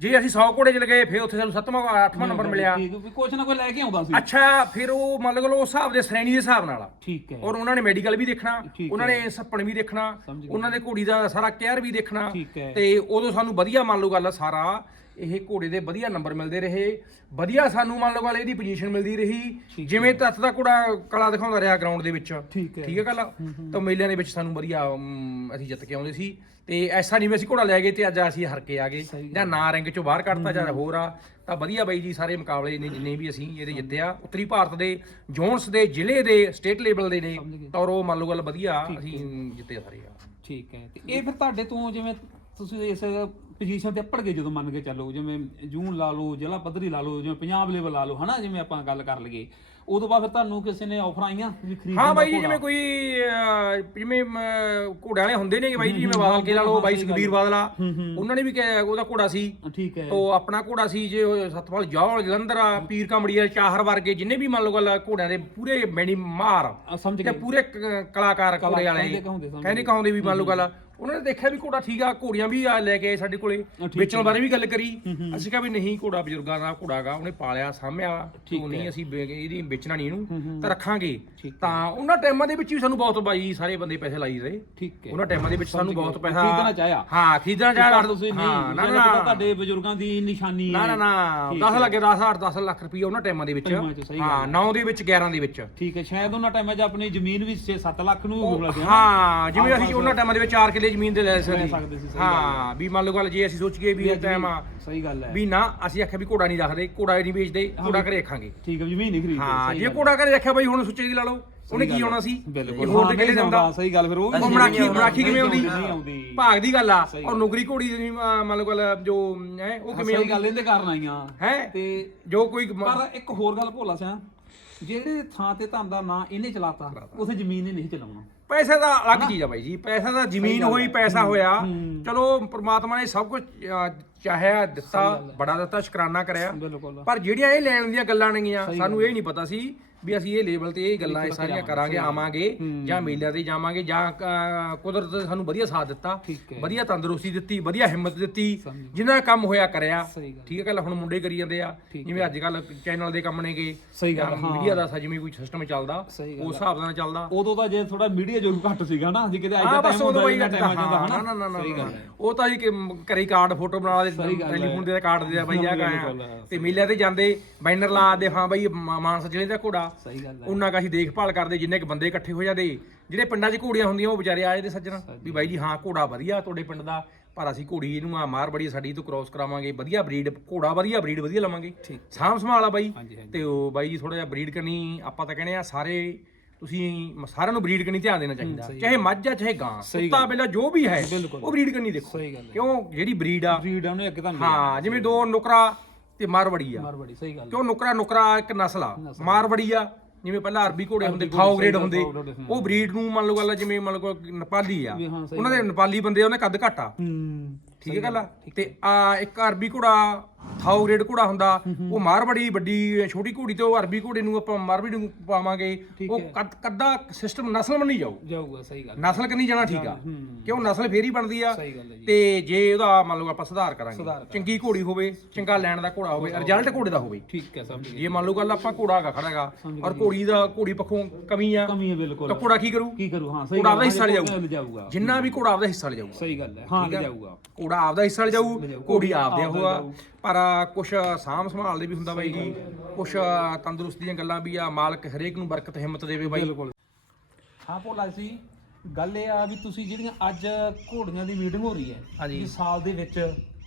ਜੇ ਅਸੀਂ 100 ਘੋੜੇ ਚ ਲਗਾਏ ਫਿਰ ਉੱਥੇ ਸਾਨੂੰ ਸੱਤਵਾਂ ਅੱਠਵਾਂ ਨੰਬਰ ਮਿਲਿਆ। ਠੀਕ ਵੀ ਕੁਛ ਨਾ ਕੋਈ ਲੈ ਕੇ ਆਉਂਦਾ ਸੀ। ਅੱਛਾ ਫਿਰ ਉਹ ਮੰਨ ਲਓ ਉਸ ਹਿਸਾਬ ਦੇ ਸ਼੍ਰੇਣੀ ਦੇ ਹਿਸਾਬ ਨਾਲ ਠੀਕ ਹੈ। ਔਰ ਉਹਨਾਂ ਨੇ ਮੈਡੀਕਲ ਵੀ ਦੇਖਣਾ ਉਹਨਾਂ। ਨੇ ਸੱਪਣ ਵੀ ਦੇਖਣਾ। ਉਹਨਾਂ ਦੇ ਘੋੜੀ ਦਾ ਸਾਰਾ ਕੇਅਰ ਵੀ ਦੇਖਣਾ। ਤੇ ਉਦੋਂ ਸਾਨੂੰ ਵਧੀਆ ਮੰਨ ਲਓ ਗੱਲ ਸਾਰਾ ਇਹ ਘੋੜੇ ਦੇ ਵਧੀਆ ਨੰਬਰ ਮਿਲਦੇ ਰਹੇ ਵਧੀਆ ਸਾਨੂੰ ਮੰਨ ਲਓ ਗੱਲ ਇਹਦੀ ਪੋਜੀਸ਼ਨ ਮਿਲਦੀ ਰਹੀ ਜਿਵੇਂ ਤੱਤ ਦਾ ਘੋੜਾ ਕਲਾ ਦਿਖਾਉਂਦਾ ਰਿਹਾ ਗਰਾਊਂਡ ਦੇ ਵਿੱਚ। ਠੀਕ ਹੈ। ਗੱਲ? ਤਾਂ ਮੇਲਿਆਂ ਦੇ ਵਿੱਚ ਸਾਨੂੰ ਵਧੀਆ ਅਮ, ਅਸੀਂ ਜਿੱਤ ਕੇ ਆਉਂਦੇ ਸੀ। ਤੇ ਐਸਾ ਨਹੀਂ ਵੀ ਅਸੀਂ ਘੋੜਾ ਲੈ ਗਏ ਤੇ ਅੱਜ ਅਸੀਂ ਹਰ ਕੇ ਆ ਗਏ। ਜਾਂ ਨਾ ਰਿੰਗ ਚੋਂ ਬਾਹਰ ਕੱਢਤਾ ਜਾਂ ਹੋਰ ਆ ਤਾਂ ਵਧੀਆ ਬਾਈ ਜੀ ਸਾਰੇ ਮੁਕਾਬਲੇ ਨੇ ਜਿੰਨੇ ਵੀ ਅਸੀਂ ਇਹਦੇ ਜਿੱਤਿਆ। ਉੱਤਰੀ ਭਾਰਤ ਦੇ ਜੋਨਸ ਦੇ ਜ਼ਿਲ੍ਹੇ ਦੇ ਸਟੇਟ ਲੈਵਲ ਦੇ ਨੇ। ਤਾਂ ਉਹ ਮੰਨ ਲਓ ਗੱਲ ਵਧੀਆ ਅਸੀਂ ਜਿੱਤੇ ਸਾਰੇ ਆ। ਠੀਕ ਹੈ। ਤੇ ਇਹ ਫਿਰ ਤੁਹਾਡੇ ਤੋਂ ਜਿਵੇਂ ਤੁਸੀਂ ਇਸ ਪੋਜੀਸ਼ਨ ਤੇ ਅੱਪੜ ਗਏ ਜਦੋਂ ਮੰਨ ਕੇ ਚੱਲੋ ਜਿਵੇਂ ਜੂਨ ਲਾ ਲਓ ਜ਼ਿਲ੍ਹਾ ਪੱਧਰੀ ਲਾ ਲਓ ਜਿਵੇਂ ਪੰਜਾਬ ਲੈਵਲ ਲਾ ਲਓ ਹਨਾ ਜਿਵੇਂ ਆਪਾਂ ਗੱਲ ਕਰ ਲਈਏ। ਉਦੋਂ ਬਾਅਦ ਫਿਰ ਤੁਹਾਨੂੰ ਕਿਸੇ ਨੇ ਆਫਰ ਆਈਆਂ ਵੀ ਖਰੀਦ ਹਾਂ ਬਾਈ ਜੀ ਜਿਵੇਂ ਕੋਈ ਜਿਵੇਂ ਘੋੜੇ ਵਾਲੇ ਹੁੰਦੇ ਨੇ ਬਾਈ ਜੀ ਜਿਵੇਂ ਬਾਦਲ ਕੇ ਲਾ ਲਓ ਬਾਈ ਸੁਖਬੀਰ ਬਾਦਲਾ ਉਹਨਾਂ ਨੇ ਵੀ ਉਹਦਾ ਘੋੜਾ ਸੀ। ਠੀਕ ਹੈ। ਤੋ ਆਪਣਾ ਘੋੜਾ ਸੀ ਜੇ ਸਤਪਾਲ ਜੌਲ ਜਲੰਧਰ ਆ ਪੀਰ ਕਮੜੀਆ ਚਾਹਰ ਵਰਗੇ ਜਿੰਨੇ ਵੀ ਮੰਨ ਲਓ ਗੱਲ ਘੋੜਿਆਂ ਦੇ ਪੂਰੇ ਮੈਣੀ ਮਾਰ ਸਮਝ ਤੇ ਗਏ। ਪੂਰੇ ਕ- ਕਲਾਕਾਰ ਘੋੜੇ ਵਾਲੇ ਕਹਿੰਦੇ ਕਹਾਉਂਦੇ ਵੀ ਮੰਨ ਲਓ ਗੱਲ ਉਹਨਾਂ ਨੇ ਦੇਖਿਆ ਵੀ ਘੋੜਾ ਠੀਕ ਆ ਘੋੜੀਆਂ ਵੀ ਆ ਲੈ ਕੇ ਆਏ ਸਾਡੇ ਕੋਲੇ। ਵੇਚਣ ਬਾਰੇ ਵੀ ਗੱਲ ਕਰੀ। ਅਸੀਂ ਕਿਹਾ ਵੀ ਨਹੀਂ ਘੋੜਾ ਬਜ਼ੁਰਗਾਂ ਦਾ ਘੋੜਾ ਗਾ ਉਹਨੇ ਪਾਲਿਆ ਸਾਂਭਿਆ ਤੋ ਨਹੀਂ ਅਸੀਂ ਵੇ- ਇਹਦੀ ਵੇਚਣਾ ਨਹੀਂ ਇਹਨੂੰ। ਤਾਂ ਰੱਖਾਂਗੇ। ਤਾਂ ਉਹਨਾਂ ਟਾਈਮਾਂ ਦੇ ਵਿੱਚ ਵੀ ਸਾਨੂੰ ਬਹੁਤ ਬਾਈ ਸਾਰੇ ਬੰਦੇ ਪੈਸੇ ਲਾਈ ਰਹੇ। ਠੀਕ ਹੈ। ਉਹਨਾਂ ਟਾਈਮਾਂ ਦੇ ਵਿੱਚ ਸਾਨੂੰ ਬਹੁਤ। ਪੈਸਾ ਖਰੀਦਣਾ ਚਾਹਿਆ। ਹਾਂ ਖਰੀਦਣਾ ਚਾਹ ਚਾਹਿਆ। ਤੁਸੀਂ। ਨਹੀਂ ਹਾਂ, ਨਾ ਨਾ। ਤੁਹਾਡੇ ਬਜ਼ੁਰਗਾਂ ਦੀ ਨਿਸ਼ਾਨੀ ਨਾ ਹੈ। ਨਾ। ਨਾ ਠੀਕ 10 ਹੈ। ਲੱਗੇ 10 8 10 ਲੱਖ ਰੁਪਏ ਉਹਨਾਂ ਟਾਈਮਾਂ ਦੇ ਵਿੱਚ। ਟਾਈਮਾਂ 'ਚ, ਸਹੀ ਗੱਲ ਹਾਂ 9 ਦੇ ਵਿੱਚ 11 ਦੇ ਵਿੱਚ। ਠੀਕ ਹੈ। ਸ਼ਾਇਦ ਉਹਨਾਂ ਟਾਈਮਾਂ 'ਚ ਆਪਣੀ ਜ਼ਮੀਨ ਵੀ 6-7 ਲੱਖ ਨੂੰ? ਹਾਂ ਜਿਵੇਂ ਅਸੀਂ ਉਹਨਾਂ ਟਾਈਮਾਂ ਦੇ ਵਿੱਚ 4 ਕਿੱਲੇ ਜ਼ਮੀਨ ਦੇ ਲੈ ਸਕਦੇ। ਸਕਦੇ ਸੀ, ਸਹੀ ਹਾਂ ਵੀ ਮੰਨ ਲਓ ਗੱਲ ਜੇ ਅਸੀਂ ਸੋਚੀਏ ਵੀ ਇਹ ਟਾਈਮ ਆ ਸਹੀ ਗੱਲ ਹੈ। ਵੀ ਨਾ ਅਸੀਂ ਆਖਿਆ ਵੀ ਘੋੜਾ ਨਹੀਂ ਰੱਖਦੇ ਘੋੜਾ ਨਹੀਂ ਵੇਚਦੇ ਘੋੜਾ ਘਰੇ ਰੱਖਾਂਗੇ। ਠੀਕ ਹੈ ਜ਼ਮੀਨ ਨਹੀਂ ਖਰੀਦਦੇ ਹਾਂ ਜੇ। ਘੋੜਾ ਘਰੇ ਰੱਖਿਆ ਬਾਈ ਹੁਣ ਸੁੱਚੇ ਦੀ ਲਾ ਲਓ। ਉਹਨੇ ਕੀ ਹੋਣਾ ਸੀ? ਬਿਲਕੁਲ। ਹੋਰ ਦੇ ਜਾਂਦਾ ਸਹੀ ਗੱਲ ਫਿਰ ਉਹ ਵੀ ਮਰਾਖੀ ਮਰਾਖੀ ਕਿਵੇਂ ਆਉਂਦੀ? ਨਹੀਂ ਆਉਂਦੀ। ਭਾਗ ਦੀ ਗੱਲ ਆ। ਔਰ ਨੌਕਰੀ ਘੋੜੀ ਦੀ ਅਹ, ਮੰਨ ਲਓ ਗੱਲ ਜੋ ਹੈ ਉਹ ਕਿਵੇਂ ਸਹੀ ਗੱਲ ਇਹਦੇ ਕਾਰਨ ਆਈਆਂ। ਹੈ? ਤੇ ਜੋ ਕੋਈ ਮ- ਪਰ ਇੱਕ ਹੋਰ ਗੱਲ ਭੋਲਾ ਸਿਆ ਜਿਹੜੇ ਥਾਂ ਤੇ ਧਨ ਦਾ ਨਾਂ ਇਹਨੇ ਚਲਾਤਾ ਉਥੇ ਜ਼ਮੀਨ ਨੇ ਨਹੀਂ ਚਲਾਉਣਾ। ਪੈਸੇ ਦਾ ਅਲੱਗ ਚੀਜ਼ ਆ ਬਾਈ ਜੀ ਪੈਸਾ ਦਾ ਜ਼ਮੀਨ ਹੋਈ ਪੈਸਾ ਹੋਇਆ। ਚਲੋ ਪ੍ਰਮਾਤਮਾ ਨੇ ਸਭ ਕੁਝ ਚਾਹਿਆ ਦਿੱਤਾ। ਬੜਾ ਦਿੱਤਾ ਸ਼ੁਕਰਾਨਾ ਕਰਿਆ। ਬਿਲਕੁਲ ਪਰ ਜਿਹੜੀਆਂ ਇਹ ਲੈਣ ਦੀਆਂ ਗੱਲਾਂ ਨੇਗੀਆਂ ਸਾਨੂੰ ਇਹ ਨਹੀਂ ਪਤਾ ਸੀ ਵੀ ਅਸੀਂ ਇਹ ਲੈਵਲ ਤੇ ਇਹ ਗੱਲਾਂ ਇਹ ਸਾਰੀਆਂ ਕਰਾਂਗੇ। ਆਵਾਂਗੇ। ਜਾਂ ਮੇਲਿਆਂ ਤੇ ਜਾਵਾਂਗੇ ਜਾਂ ਕੁਦਰਤ ਨੇ ਸਾਨੂੰ ਵਧੀਆ ਸਾਥ ਦਿੱਤਾ ਠੀਕ ਹੈ। ਵਧੀਆ ਤੰਦਰੁਸਤੀ ਦਿੱਤੀ ਵਧੀਆ ਹਿੰਮਤ ਦਿੱਤੀ ਸਮਝ ਗਿਆ। ਜਿੰਨਾ ਕੰਮ ਹੋਇਆ ਕਰਿਆ ਸਹੀ ਗੱਲ ਠੀਕ ਹੈ ਗੱਲ ਹੁਣ ਮੁੰਡੇ ਕਰੀ ਜਾਂਦੇ ਆ ਠੀਕ ਜਿਵੇਂ ਅੱਜ ਕੱਲ ਚੈਨਲ ਦੇ ਕੰਮ ਨੇਗੇ ਸਹੀ ਗੱਲ, ਹਾਂ। ਮੀਡੀਆ ਦਾ ਸਾ ਜਿਵੇਂ ਕੋਈ ਸਿਸਟਮ ਚੱਲਦਾ ਸਹੀ ਗੱਲ ਉਸ ਹਿਸਾਬ ਨਾਲ ਚੱਲਦਾ ਉਦੋਂ ਤਾਂ ਜੇ ਥੋੜਾ ਮੀਡੀਆ ਜੋ ਘੱਟ ਸੀਗਾ ਨਾ ਜੇ ਕਿਤੇ ਅੱਜ ਹਾਂ ਦਾ ਬਸ ਟਾਈਮ ਉਦੋਂ ਹੁੰਦਾ ਬਈ ਇਹਨਾਂ ਟਾਈਮਾਂ ਚ ਹਾਂ, ਹੁੰਦਾ ਨਾ ਨਾ ਨਾ ਸਹੀ ਗੱਲ ਨਾ ਹੈ ਉਹ ਤਾਂ ਜੀ ਕਿ ਮ- ਘਰੇ ਕਾਰਡ ਫੋਟੋ ਬਣਾ ਦੇ ਸਹੀ ਗੱਲ ਹੈ। ਟੈਲੀਫੋਨ ਦੇ ਕਾਰਡ ਦੇ ਆ ਬਈ ਆ ਬਿਲਕੁਲ, ਗਾਇਆ ਤੇ ਮੇਲਿਆਂ ਤੇ ਜਾਂਦੇ ਬੈਨਰ ਲਾ ਦੇ ਹਾਂ ਬਈ ਮ- ਮਾਨਸਾ ਜ਼ਿਲ੍ਹੇ ਦਾ ਘੋੜਾ ਸਹੀ ਗੱਲ ਹੈ। ਉਹਨਾਂ ਕਾ ਅਸੀਂ ਦੇਖਭਾਲ ਕਰਦੇ ਜਿੰਨੇ ਕ ਬੰਦੇ ਇਕੱਠੇ ਹੋ ਜਾਂਦੇ। ਜਿਹੜੇ ਪਿੰਡਾਂ 'ਚ ਘੋੜੀਆਂ ਹੁੰਦੀਆਂ ਉਹ ਵਿਚਾਰੇ ਆਏ ਦੇ ਸੱਜਣ। ਵੀ ਬਾਈ ਜੀ ਹਾਂ ਘੋੜਾ ਵਧੀਆ ਤੁਹਾਡੇ ਪਿੰਡ ਦਾ ਪਰ ਅਸੀਂ ਘੋੜੀ ਇਹਨੂੰ ਆ ਮਾਰ ਬੜੀ ਸਾਡੀ ਤੋਂ ਕ੍ਰਾਸ ਕਰਾਵਾਂਗੇ। ਵਧੀਆ ਬਰੀਡ ਘੋੜਾ ਵਧੀਆ ਬਰੀਡ ਵਧੀਆ ਲਵਾਂਗੇ। ਠੀਕ। ਸਾਂਭ ਸੰਭਾਲ ਆ ਬਾਈ। ਤੇ ਉਹ ਬਾਈ ਜੀ ਥੋੜਾ ਜਿਹਾ ਬਰੀਡ ਕਰਨੀ ਆਪਾਂ ਤਾਂ ਕਹਿੰਦੇ ਆ ਸਾਰੇ ਤੁਸੀਂ ਸਾਰਿਆਂ ਨੂੰ ਬਰੀਡ ਕਰਨੀ ਧਿਆਨ ਦੇਣਾ ਚਾਹੀਦਾ। ਚਾਹੇ ਮੱਝ ਆ ਚਾਹੇ ਗਾਂ। ਕੁੱਤਾ ਬਿੱਲਾ ਜੋ ਵੀ ਹੈ। ਉਹ ਬਰੀਡ ਕਰਨੀ ਦੇਖੋ। ਕਿਉਂ? ਜਿਹੜੀ ਬਰੀਡ ਆ। ਬਰੀਡ ਉਹਨੇ ਅੱਗੇ ਤੁਹਾਨੂੰ ਹਾਂ ਜਿਵੇਂ ਦੋ ਨੁਕਰਾ ਤੇ ਮਾਰਵੜੀ ਆ ਮਾਰਵਾੜੀ ਸਹੀ ਗੱਲ ਕਿਉਂ ਨੁਕਰਾ ਨੁਕਰਾ ਇੱਕ ਨਸਲ ਆ? ਮਾਰਵੜੀ ਆ ਜਿਵੇਂ ਪਹਿਲਾਂ ਅਰਬੀ ਘੋੜੇ ਹੁੰਦੇ ਖਾਓ ਗ੍ਰੇਡ ਹੁੰਦੇ। ਉਹ ਬਰੀਡ ਨੂੰ ਮੰਨ ਲਓ ਗੱਲ ਜਿਵੇਂ ਮੰਨ ਲਓ ਨੇਪਾਲੀ ਆ। ਉਹਨਾਂ ਦੇ ਨੇਪਾਲੀ ਬੰਦੇ ਉਹਨੇ ਕੱਦ ਘੱਟ। ਹੂੰ। ਠੀਕ ਹੈ ਗੱਲ ਆ ਤੇ ਆ ਇੱਕ ਅਰਬੀ ਘੋੜਾ ਥਾਓ ਗ੍ਰੇਡ ਘੋੜਾ ਹੁੰਦਾ ਉਹ ਮਾਰਵੜੀ ਵੱਡੀ ਛੋਟੀ ਘੋੜੀ ਤੇ ਉਹ ਅਰਬੀ ਘੋੜੇ ਨੂੰ ਆਪਾਂ ਮਾਰਵੜੀ ਨੂੰ ਪਾਵਾਂਗੇ। ਉਹ ਕੱਦ ਕੱਦਾ ਸਿਸਟਮ ਨਸਲ ਮੰਨੀ ਜਾਊ। ਜਾਊਗਾ ਸਹੀ ਗੱਲ ਨਸਲ ਕੰਨੀ ਜਾਣਾ ਠੀਕ ਆ। ਕਿਉਂ ਨਸਲ ਫੇਰ ਹੀ ਬਣਦੀ ਆ। ਸਹੀ ਗੱਲ ਹੈ ਜੀ। ਤੇ ਜੇ ਉਹਦਾ ਮੰਨ ਲਓ ਆਪਾਂ ਸੁਧਾਰ ਸੁਧਾਰ ਕਰਾਂਗੇ। ਕਰਾਂਗੇ। ਚੰਗੀ ਘੋੜੀ ਹੋਵੇ ਚੰਗਾ ਲੈਣ ਦਾ ਘੋੜਾ ਹੋਵੇ ਰਿਜ਼ਲਟ ਘੋੜੇ ਦਾ ਹੋਵੇ। ਠੀਕ ਹੈ ਸਮਝ ਗਏ ਜੇ ਮੰਨ ਲਓ ਗੱਲ ਆਪਾਂ ਘੋੜਾ ਹੈਗਾ ਖੜਾ ਹੈਗਾ ਔਰ ਘੋੜੀ ਦਾ ਘੋੜੀ ਪੱਖੋਂ ਕਮੀ ਆ ਕਮੀ ਹੈ ਬਿਲਕੁਲ। ਤਾਂ ਘੋੜਾ ਕੀ ਕਰੂ? ਕੀ ਕਰੂ? ਹਾਂ ਸਹੀ ਘੋੜਾ ਆਪਦਾ ਹਿੱਸਾ ਹੈ, ਲਿਜਾਊ। ਲਿਜਾਊਗਾ ਜਿੰਨਾ ਵੀ ਘੋੜਾ ਆਪਦਾ ਹਿੱਸਾ ਲਿਜਾਊਗਾ ਸਹੀ ਗੱਲ ਹੈ ਹਾਂ ਠੀਕ ਆ? ਲਿਜਾਊਗਾ ਘੋੜਾ ਆਪਦਾ ਹਿੱਸਾ ਲਿਜਾਊ ਲਿਜਾਊ। ਘੋੜੀ ਆਪਦੇ ਹੋਆ ਲਿਜਾਊ। ਪਰ ਕੁਛ ਸਾਂਭ ਸੰਭਾਲ ਦੇ ਵੀ ਹੁੰਦਾ ਬਾਈ ਜੀ। ਕੁਛ ਤੰਦਰੁਸਤੀ ਦੀਆਂ ਗੱਲਾਂ ਵੀ ਆ ਮਾਲਕ ਹਰੇਕ ਨੂੰ ਬਰਕਤ ਹਿੰਮਤ ਦੇਵੇ ਬਾਈ। ਬਿਲਕੁਲ। ਹਾਂ ਭੋਲਾ ਸੀ ਗੱਲ ਇਹ ਆ ਵੀ ਤੁਸੀਂ ਜਿਹੜੀਆਂ ਅੱਜ ਘੋੜੀਆਂ ਦੀ ਮੀਟਿੰਗ ਹੋ ਰਹੀ ਹੈ ਹਾਂਜੀ। ਵੀ ਸਾਲ ਦੇ ਵਿੱਚ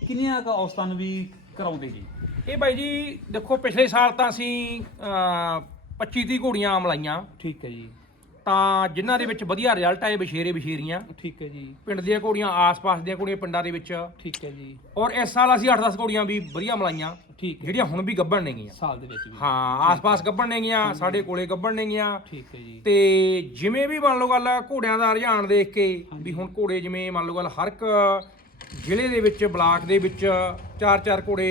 ਕਿੰਨੀਆਂ ਕ ਔਸਤਾਂ ਨੂੰ ਵੀ ਕਰਾਉਂਦੇ ਜੀ? ਇਹ ਬਾਈ ਜੀ ਦੇਖੋ ਪਿਛਲੇ ਸਾਲ ਤਾਂ ਅਸੀਂ 25 30 ਘੋੜੀਆਂ ਮਲਾਈਆਂ ਠੀਕ ਹੈ ਜੀ। ਤਾਂ ਜਿਨ੍ਹਾਂ ਦੇ ਵਿੱਚ ਵਧੀਆ ਰਿਜ਼ਲਟ ਆਏ ਬਸ਼ੇਰੇ ਬਸ਼ੇਰੀਆਂ ਠੀਕ ਹੈ ਜੀ। ਪਿੰਡ ਦੀਆਂ ਘੋੜੀਆਂ ਆਸ-ਪਾਸ ਦੀਆਂ ਘੋੜੀਆਂ ਪਿੰਡਾਂ ਦੇ ਵਿੱਚ। ਠੀਕ ਹੈ ਜੀ। ਔਰ ਇਸ ਸਾਲ ਅਸੀਂ 8-10 ਘੋੜੀਆਂ ਵੀ ਵਧੀਆ ਮਲਾਈਆਂ ਠੀਕ ਹੈ। ਜਿਹੜੀਆਂ ਹੁਣ ਵੀ ਗੱਭਣ ਨੇਗੀਆਂ। ਸਾਲ ਦੇ ਵਿੱਚ ਵੀ। ਹਾਂ ਆਸ-ਪਾਸ ਗੱਭਣ ਨੇਗੀਆਂ ਸਾਡੇ ਕੋਲੇ ਗੱਭਣ ਨੇਗੀਆਂ। ਠੀਕ ਹੈ ਜੀ। ਤੇ ਜਿਵੇਂ ਵੀ ਮੰਨ ਲਓ ਗੱਲ ਘੋੜਿਆਂ ਦਾ ਰੁਝਾਨ ਦੇਖ ਕੇ ਵੀ ਹੁਣ ਘੋੜੇ ਜਿਵੇਂ ਮੰਨ ਲਓ ਗੱਲ ਹਰ ਇੱਕ ਜ਼ਿਲ੍ਹੇ ਦੇ ਵਿੱਚ ਬਲਾਕ ਦੇ ਵਿੱਚ ਚਾਰ ਚਾਰ ਘੋੜੇ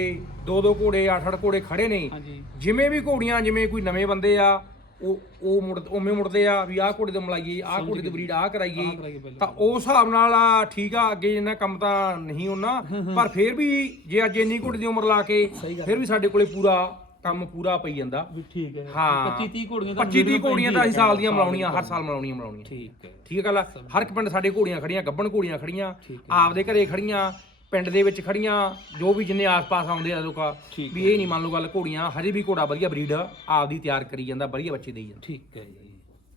ਦੋ ਦੋ ਘੋੜੇ ਅੱਠ ਅੱਠ ਘੋੜੇ ਖੜੇ ਨੇ। ਜਿਵੇਂ ਵੀ ਘੋੜੀਆਂ ਜਿਵੇਂ ਕੋਈ ਨਵੇਂ ਬੰਦੇ ਆ ਉਹ ਉਹ ਮੁੜ ਉਵੇਂ ਮੁੜਦੇ ਆ ਵੀ ਆਹ ਘੋੜੇ ਤੋਂ ਮਲਾਈਏ ਆਹ ਘੋੜੇ ਦੀ ਬਰੀਡ ਆਹ ਕਰਾਈਏ। ਤਾਂ ਉਸ ਹਿਸਾਬ ਨਾਲ ਆ ਠੀਕ ਆ ਅੱਗੇ ਇਹਨਾਂ ਕੰਮ ਤਾਂ ਨਹੀਂ ਉਹਨਾਂ ਪਰ ਫਿਰ ਵੀ ਜੇ ਅੱਜ ਇੰਨੀ ਘੋੜੇ ਦੀ ਉਮਰ ਲਾ ਕੇ ਫਿਰ ਵੀ ਸਾਡੇ ਕੋਲੇ ਪੂਰਾ ਕੰਮ ਪੂਰਾ ਪਈ ਜਾਂਦਾ। ਵੀ ਠੀਕ ਹੈ। ਹਾਂ। 25 30 ਘੋੜੀਆਂ ਤਾਂ 25 30 minimum ਘੋੜੀਆਂ ਤਾਂ ਅਸੀਂ ਸਾਲ ਦੀਆਂ। ਮਲਾਉਣੀਆਂ ਹਰ ਸਾਲ ਮਲਾਉਣੀਆਂ ਮਲਾਉਣੀਆਂ। ਠੀਕ ਹੈ। ਠੀਕ ਹੈ ਗੱਲ? ਹਰ ਇੱਕ ਪਿੰਡ ਸਾਡੇ ਘੋੜੀਆਂ ਖੜੀਆਂ ਗੱਬਣ ਘੋੜੀਆਂ ਖੜੀਆਂ ਆਪਦੇ ਘਰੇ ਖੜੀਆਂ ਪਿੰਡ ਦੇ ਵਿੱਚ ਖੜੀਆਂ ਜੋ ਵੀ ਜਿੰਨੇ ਆਸ-ਪਾਸ ਆਉਂਦੇ ਆ ਲੋਕਾਂ ਵੀ ਇਹ ਨਹੀਂ ਮੰਨ ਲਓ ਗੱਲ ਘੋੜੀਆਂ ਹਜੇ ਵੀ ਘੋੜਾ ਵਧੀਆ ਬਰੀਡ ਆਪਦੀ ਤਿਆਰ ਕਰੀ ਜਾਂਦਾ ਵਧੀਆ ਬੱਚੇ ਦੇਈ ਜਾਂਦਾ। ਠੀਕ ਹੈ ਜੀ।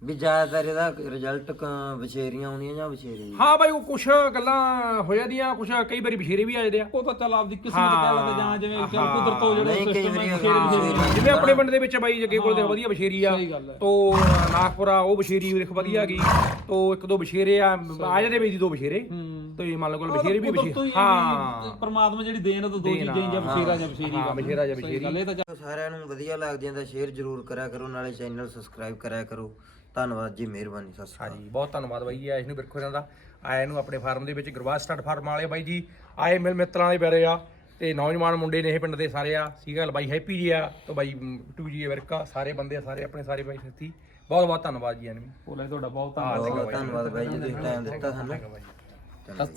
ਵੀ ਜ਼ਿਆਦਾਤਰ ਇਹਦਾ ਰਿਜ਼ਲਟ ਬਛੇਰੀਆਂ ਆਉਂਦੀਆਂ ਜਾਂ ਬਛੇਰੇ ਜੀ ਹਾਂ ਬਾਈ ਉਹ ਕੁਛ ਗੱਲਾਂ ਹੋ ਜਾਂਦੀਆਂ ਕੁਛ ਕਈ ਵਾਰੀ ਬਸ਼ੇਰੇ ਵੀ ਆ ਜਾਂਦੇ ਆ। ਉਹ ਤਾਂ ਚੱਲ ਆਪਦੀ ਕਿਸਮਤ ਕਹਿ ਲੈਂਦੇ ਜਾਂ ਜਿਵੇਂ ਚੱਲ ਕੁਦਰਤ ਤੋਂ ਜਿਹੜਾ ਨਹੀਂ, ਕਈ ਸਿਸਟਮ ਵਾਰੀ ਹੈ ਜਿਵੇਂ ਆਪਣੇ ਪਿੰਡ ਦੇ ਵਿੱਚ ਬਾਈ ਜੱਗੇ ਕੋਲ ਤੇ ਵਧੀਆ ਬਸ਼ੇਰੀ ਆ। ਸਹੀ ਗੱਲ ਹੈ। ਤੋ ਨਾਗਪੁਰਾ ਉਹ ਬਸ਼ੇਰੀ ਦੇਖ ਵਧੀਆ ਗਈ ਤੋ ਇੱਕ ਦੋ ਬਸ਼ੇਰੇ ਆ ਆ ਜਾਂਦੇ ਬਈ ਦੀ ਦੋ ਬਸ਼ੇਰੇ ਹੂੰ। ਤੇ ਮੰਨ ਲਓ ਗੱਲ ਬਸ਼ੇਰੇ ਵੀ ਬਸ਼ੇਰੇ ਹਾਂ ਹਾਂ। ਪਰਮਾਤਮਾ ਜਿਹੜੀ ਦੇਣ ਤਾਂ ਦੋ ਚੀਜ਼ਾਂ ਹੀ ਜਾਂ ਬਸ਼ੇਰਾ ਜਾਂ ਬਸ਼ੇਰੀ ਹਾਂ, ਬਸ਼ੇਰਾ ਜਾਂ ਬਸ਼ੇਰੀ। ਗੱਲ ਇਹ ਤਾਂ ਚੱਲ- ਸਾਰਿਆਂ ਨੂੰ ਵਧੀਆ ਲੱਗਦੀਆਂ ਤਾਂ ਸ਼ੇਅਰ ਜ਼ਰੂਰ ਕਰਿਆ ਕਰੋ ਨਾਲੇ ਚੈਨਲ ਸਬਸਕ੍ਰਾਈਬ ਕਰਿਆ ਕਰੋ। ਧੰਨਵਾਦ ਜੀ ਮਿਹਰਬਾਨੀ ਸਤਿ ਸ਼੍ਰੀ ਅਕਾਲ। ਹਾਂਜੀ ਬਹੁਤ ਧੰਨਵਾਦ ਬਾਈ ਜੀ ਆਏ ਨੂੰ ਬਿਰਖੋ ਦਾ। ਆਏ ਨੂੰ ਆਪਣੇ ਫਾਰਮ ਦੇ ਵਿੱਚ ਗੁਰਬਾਜ ਸਟੱਡ ਫਾਰਮ ਵਾਲੇ ਬਾਈ ਜੀ। ਆਏ ਮਿਲ ਮਿੱਤਰਾਂ ਦੇ ਬਾਰੇ ਆ ਤੇ ਨੌਜਵਾਨ ਮੁੰਡੇ ਨੇ ਇਹ ਪਿੰਡ ਦੇ ਸਾਰੇ ਆ। ਠੀਕ ਗੱਲ ਬਾਈ ਹੈਪੀ ਜੀ ਆ ਤੇ ਬਾਈ ਟੂ ਜੀ ਵਰਕਾ ਸਾਰੇ ਬੰਦੇ ਆ ਸਾਰੇ ਆਪਣੇ ਸਾਰੇ ਬਾਈ ਸਾਥੀ ਬਹੁਤ ਬਹੁਤ ਧੰਨਵਾਦ ਜੀ ਭੋਲਾ ਜੀ ਤੁਹਾਡਾ ਬਹੁਤ ਧੰਨਵਾਦ। ਧੰਨਵਾਦ ਬਾਈ ਜੀ ਤੁਸੀਂ ਟਾਈਮ ਦਿੱਤਾ ਸਾਨੂੰ।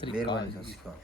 ਮਿਹਰਬਾਨੀ ਸਤਿ ਸ਼੍ਰੀ ਅਕਾਲ।